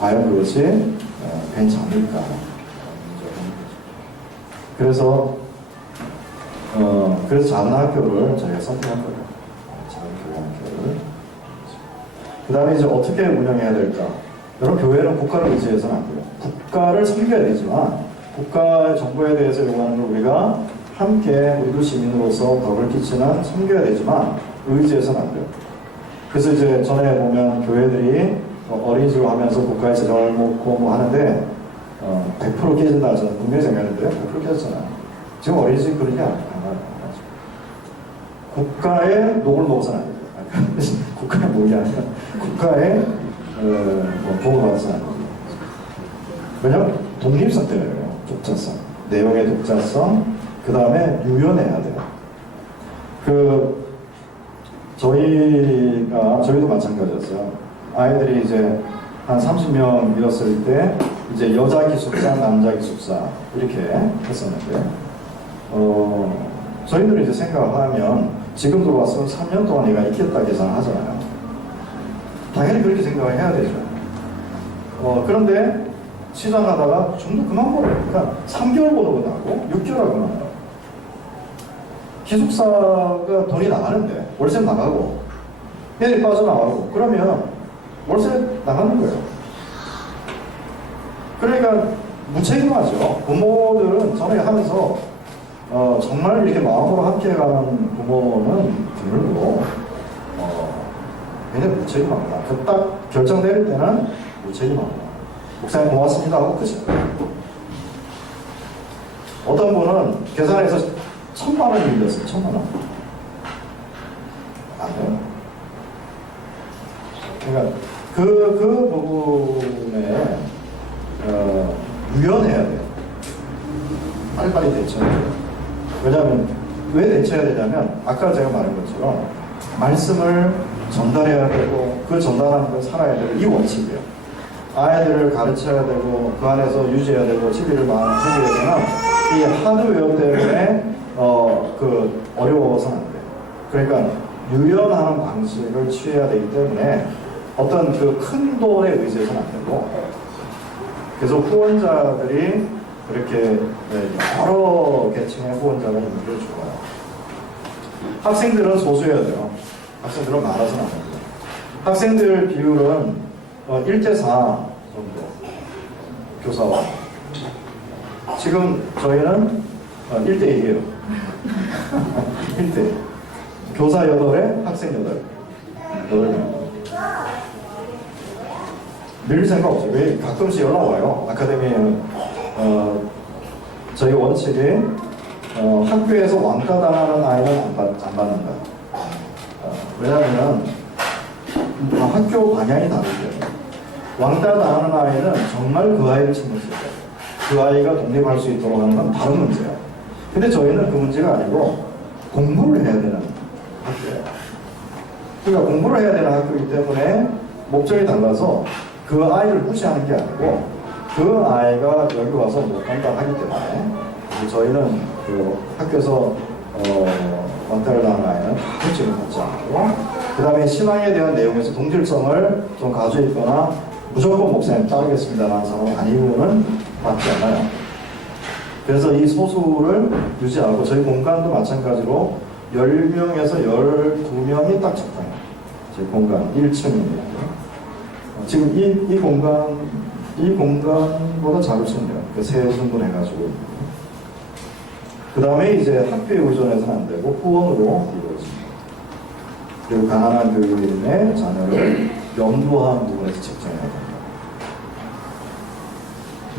과연 그것이 괜찮을까? 그래서 작은 학교를 저희가 선택한 거예요. 작은 교회 학교를. 그 다음에 이제 어떻게 운영해야 될까? 여러분, 교회는 국가를 의지해서는 안 돼요. 국가를 섬겨야 되지만 국가 정부에 대해서 요구하는 걸 우리가 함께 우리도 시민으로서 덕을 끼치는 섬겨야 되지만 의지해서는 안 돼요. 그래서 이제 전에 보면 교회들이 어린이집을 하면서 국가의 재정을 먹고 하는데 100% 깨진다 저는 분명히 생각했는데 100% 깨졌잖아요. 지금 어린이집 그런 게 안 나요. 국가의 녹을 먹어서는 안 돼요. 국가의 녹이 아니라 국가의 도움을 받아서는 안 돼요. 왜냐면 독립성 때문에요. 독자성. 내용의 독자성. 그 다음에 유연해야 돼요. 저희도 마찬가지였어요. 아이들이 이제 한 30명 이었을 때 이제 여자 기숙사, 남자 기숙사 이렇게 했었는데 저희들이 이제 생각하면 지금 들어왔으면 3년 동안 얘가 있겠다 계산하잖아요. 당연히 그렇게 생각을 해야 되죠. 그런데 시장하다가 좀 더 그만 벌어요. 그러니까 3개월 버는 거 나고 6개월 하고 나요. 기숙사가 돈이 나가는데 월세 나가고 애들이 빠져나가고 그러면 월세 나가는 거예요. 그러니까 무책임하죠. 부모들은 전에 하면서 정말 이렇게 마음으로 함께가는 부모는 드물고 굉장히 무책임합니다. 그 딱 결정 내릴 때는 무책임합니다. 목사님 고맙습니다 하고 끝이에요. 어떤 분은 계산해서 1,000만 원이 밀렸어요. 1,000만 원. 안 돼요. 그러니까 그 부분에 유연해야 돼요. 빨리빨리 대처해야 돼요. 왜냐하면 왜 대처해야 되냐면 아까 제가 말한 것처럼 말씀을 전달해야 되고 그 전달하는 걸 살아야 되고 이 원칙이에요. 아이들을 가르쳐야 되고 그 안에서 유지해야 되고 지비를 많이 해야 되면 이 하드웨어 때문에 어려워서는 안 돼요. 그러니까 유연하는 방식을 취해야 되기 때문에 어떤 그 큰 돈에 의지해서는 안 되고 그래서 후원자들이 그렇게 여러 계층의 후원자가 있는 게 좋아요. 학생들은 소수여야 돼요. 학생들은 많아서는 안 돼요. 학생들 비율은 1대4 정도 교사와 지금 저희는 1대1이에요. 1대1 교사 8에 학생 8명 늘 생각 없어요. 왜 가끔씩 연락 와요. 아카데미에는 저희 원칙이 학교에서 왕따 당하는 아이는 안 받는다. 왜냐하면 학교 방향이 다르죠. 왕따 당하는 아이는 정말 그 아이를 신경 써야 돼요. 그 아이가 독립할 수 있도록 하는 건 다른 문제예요. 근데 저희는 그 문제가 아니고 공부를 해야 되는 학교예요. 그러니까 공부를 해야 되는 학교이기 때문에 목적이 달라서 그 아이를 무시하는 게 아니고 그 아이가 여기 와서 못 간다 하기 때문에 저희는 그 학교에서 왕따를 당한 아이는 가르침을 받지 않고 그 다음에 신앙에 대한 내용에서 동질성을 좀 가지고 있거나 무조건 목사님 따르겠습니다라는 사람은 아니고는 맞지 않아요. 그래서 이 소수를 유지하고 저희 공간도 마찬가지로 10명에서 12명이 딱 적당해요. 저희 공간 1층입니다. 지금 이 공간보다 작을 수 있네요. 그 세 등분 해가지고. 그 다음에 이제 학교에 의존해서는 안 되고 후원으로 이루어집니다. 그리고 가난한 교인의 자녀를 염두한 부분에서 책정해야 됩니다.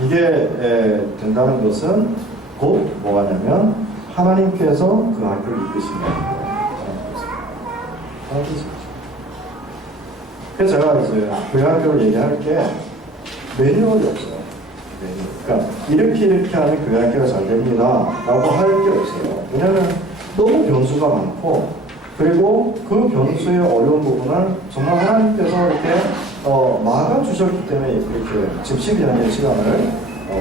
이게 된다는 것은 곧 뭐가냐면 하나님께서 그 학교를 이끄신다. 그래서 제가 이제 그 학교를 얘기할 게 매뉴얼이 없어요. 그러니까 이렇게 하면 교회 학교가 잘 됩니다 라고 할 게 없어요. 왜냐하면 너무 변수가 많고 그리고 그 변수의 어려운 부분을 정말 하나님께서 이렇게 막아주셨기 때문에 이렇게 지금 12년의 시간을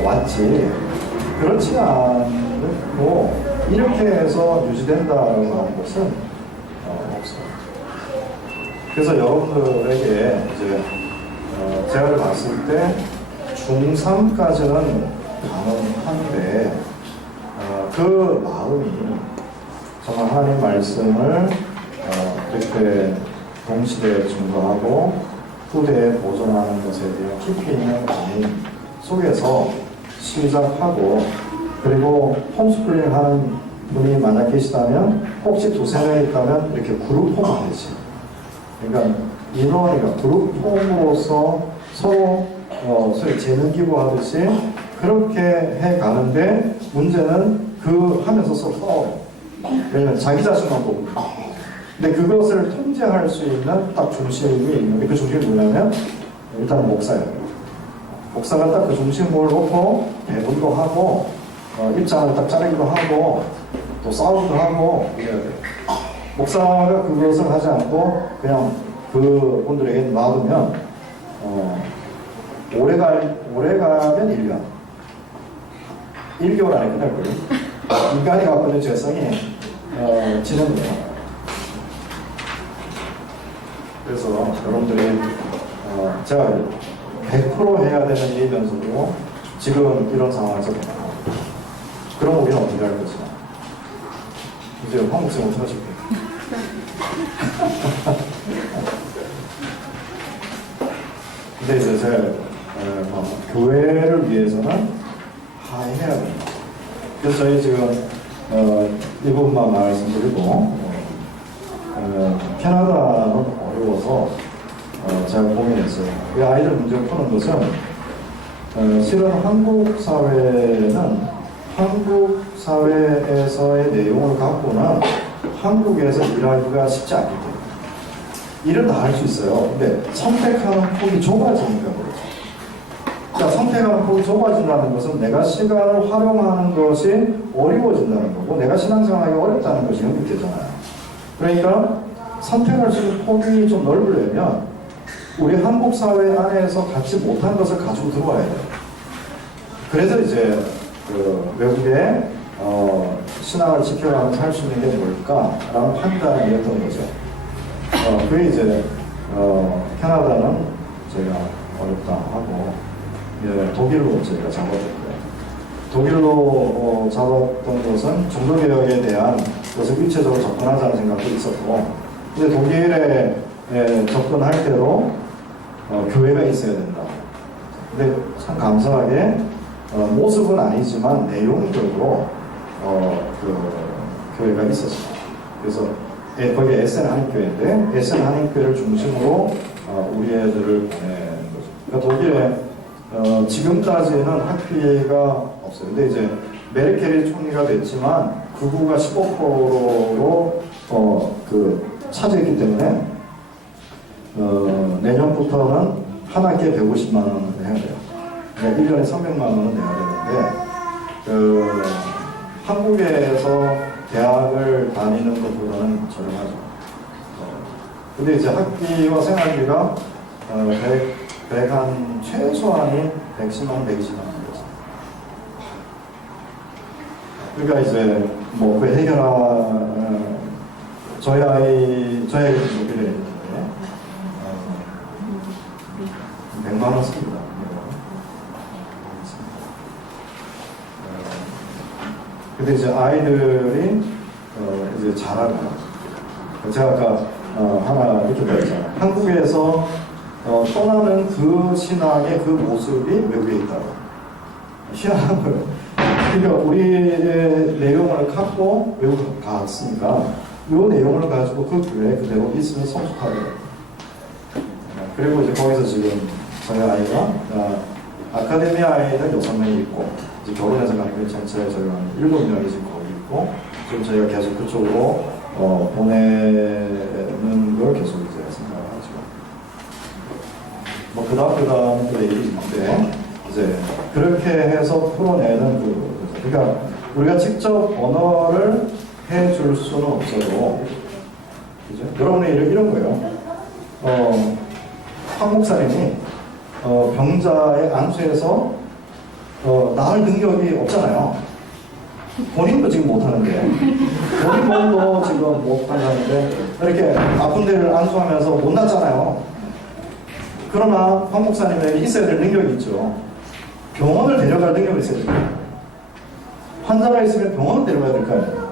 왔지 그렇지 않고 이렇게 해서 유지된다라고 하는 것은 없어요. 그래서 여러분들에게 이제 제가 봤을 때 중3까지는 가능한데 그 마음이 정말 하나님 말씀을 이렇게 동시대에 증거하고 후대에 보존하는 것에 대한 깊이 있는 고민 속에서 시작하고 그리고 홈스쿨링 하는 분이 만약 계시다면 혹시 두세 명 있다면 이렇게 그룹 홈 하듯이 그러니까 인원이가 그룹 홈으로서 서로 소위 재능 기부하듯이 그렇게 해 가는데 문제는 그 하면서 서로 싸워요. 왜냐면 자기 자신만 보고. 근데 그것을 통제할 수 있는 딱 중심이 있는데 그 중심이 뭐냐면 일단 목사예요. 목사가 딱 그 중심을 놓고 배분도 하고 입장을 딱 자르기도 하고 또 싸우기도 하고 이래야 돼요. 목사가 그것을 하지 않고 그냥 그분들에게 놔두면 오래 가면 1년 1개월 안에 끝날 거예요. 인간이 갖고 있는 죄성이 지는 거예요. 그래서 여러분들이 제가 100% 해야 되는 일 연습으로 지금 이런 상황에서 그럼 우리는 어떻게 할 것이냐. 이제 한국생 어떻게 하실 거예요? 근데 이제 제가 교회를 위해서는 해야 됩니다. 그래서 저희 지금 이 부분만 말씀드리고 캐나다는 어려워서 제가 고민했어요. 이 아이들 문제를 푸는 것은 실은 한국 사회는 한국 사회에서의 내용을 갖고는 한국에서 일하기가 쉽지 않기 때문에 일은 다 할 수 있어요. 근데 선택하는 폭이 좁아지니까 그렇죠. 그러니까 선택하는 폭이 좁아진다는 것은 내가 시간을 활용하는 것이 어려워진다는 거고 내가 신앙생활하기 어렵다는 것이 연결되잖아요. 그러니까 선택할 수 있는 폭이 좀 넓으려면 우리 한국 사회 안에서 갖지 못한 것을 가지고 들어와야 돼요. 그래서 이제 외국에 신앙을 지켜가면서 할 수 있는 게 뭘까라는 판단이었던 거죠. 그게 이제 캐나다는 제가 어렵다 하고 독일로 저희가 잡아줬고요. 독일로 잡았던 것은 종교개혁에 대한 것을 일체적으로 접근하자는 생각도 있었고 근데 독일에 접근할 때도 교회가 있어야 된다. 근데 참 감사하게 모습은 아니지만 내용적으로 교회가 있었습니다. 그래서 거기 SN 한인교회인데 SN 한인교회를 중심으로 우리 애들을 보내는 거죠. 그러니까 독일에 지금까지는 학비가 없어요. 근데 이제 메르켈이 총리가 됐지만 극우가 15%로 차지했기 때문에 내년부터는 한 학기에 150만 원을 해야 돼요. 그러니까 1년에 300만 원은 내야 되는데, 한국에서 대학을 다니는 것보다는 저렴하죠. 근데 이제 학비와 생활비가 한 최소한이 110만 원, 120만 원. 그러니까 이제 뭐 그 저희 아이가 목표를 했는데 100만 원 씁니다. 근데 이제 아이들이 이제 자라고요. 제가 아까 하나 이렇게 말했잖아요. 한국에서 떠나는 그 신앙의 그 모습이 외국에 있다고. 희한한 거예요. 그러니까 우리의 내용을 갖고 외국 갔으니까 이 내용을 가지고 그 교회에 그대로 있으면 성숙하더라고요. 그리고 이제 거기서 지금 저희 아이가 아카데미아 아이들 6명이 있고 이제 결혼해서 가는 게 전체 저희가 7명이 지금 거기 있고 지금 저희가 계속 그쪽으로 보내는 걸 계속 이제 생각을 하죠. 뭐 그다음 또 얘기 있는데 이제 그렇게 해서 풀어내는 그러니까 우리가 직접 언어를 해줄 수는 없어도 그죠? 여러분이 이런 거예요. 황 목사님이 병자의 안수에서 나을 능력이 없잖아요. 본인도 지금 못하는데 본인 몸도 지금 못한다는데 이렇게 아픈 데를 안수하면서 못 낫잖아요. 그러나 황 목사님에게 있어야 될 능력이 있죠. 병원을 데려갈 능력이 있어야 돼요. 환자가 있으면 병원을 데려가야 될 거 아니에요.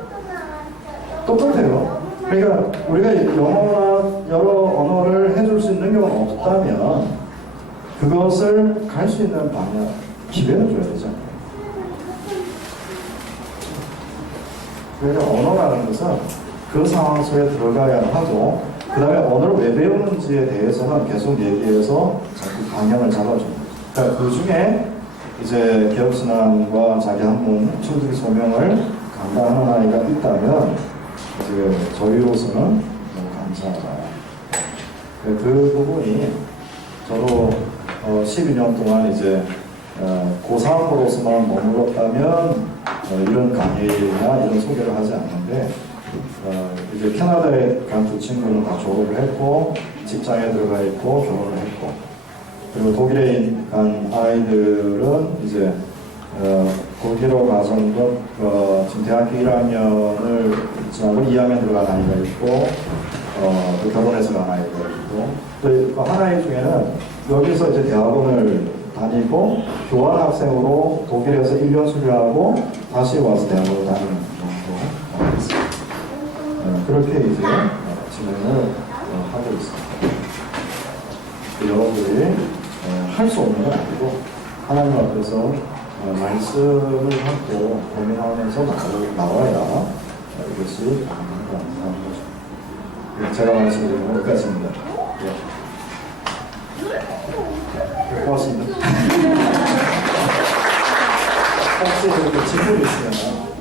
똑같아요. 그러니까 우리가 영어나 여러 언어를 해줄 수 있는 능력은 없다면 그것을 갈 수 있는 방향, 기회를 줘야 되죠. 그래서 언어라는 것은 그 상황 속에 들어가야 하고 그 다음에 언어를 왜 배우는지에 대해서는 계속 얘기해서 자꾸 방향을 잡아줍니다. 그러니까 그 중에 이제 개혁신앙과 자기 학문, 충분히 소명을 강가하는 아이가 있다면 이제 저희로서는 너무 감사하다. 그 부분이 저도 12년 동안 이제 고3으로서만 머물렀다면 이런 강의나 이런 소개를 하지 않는데 이제 캐나다에 간 두 친구는 다 졸업을 했고 직장에 들어가 있고 결혼을 했고 그리고 독일에 간 아이들은 이제 거기로 가서도 지금 대학교 1학년을 지나고 2학년 들어간 아이가 있고 또 결혼해서 간 아이가 있고 또 한 아이 중에는 여기서 이제 대학원을 다니고 교환학생으로 독일에서 1년 수료하고 다시 와서 대학원을 다니는 정도 있습니다. 그렇게 이제 진행을 하고 있습니다. 여러분들이 할 수 없는 건 아니고 하나님 앞에서 말씀을 하고 고민하면서 나와야 이것이 가능한 거죠. 제가 말씀드린 건 여기까지입니다. 고맙습니다. 혹시 질문 있으면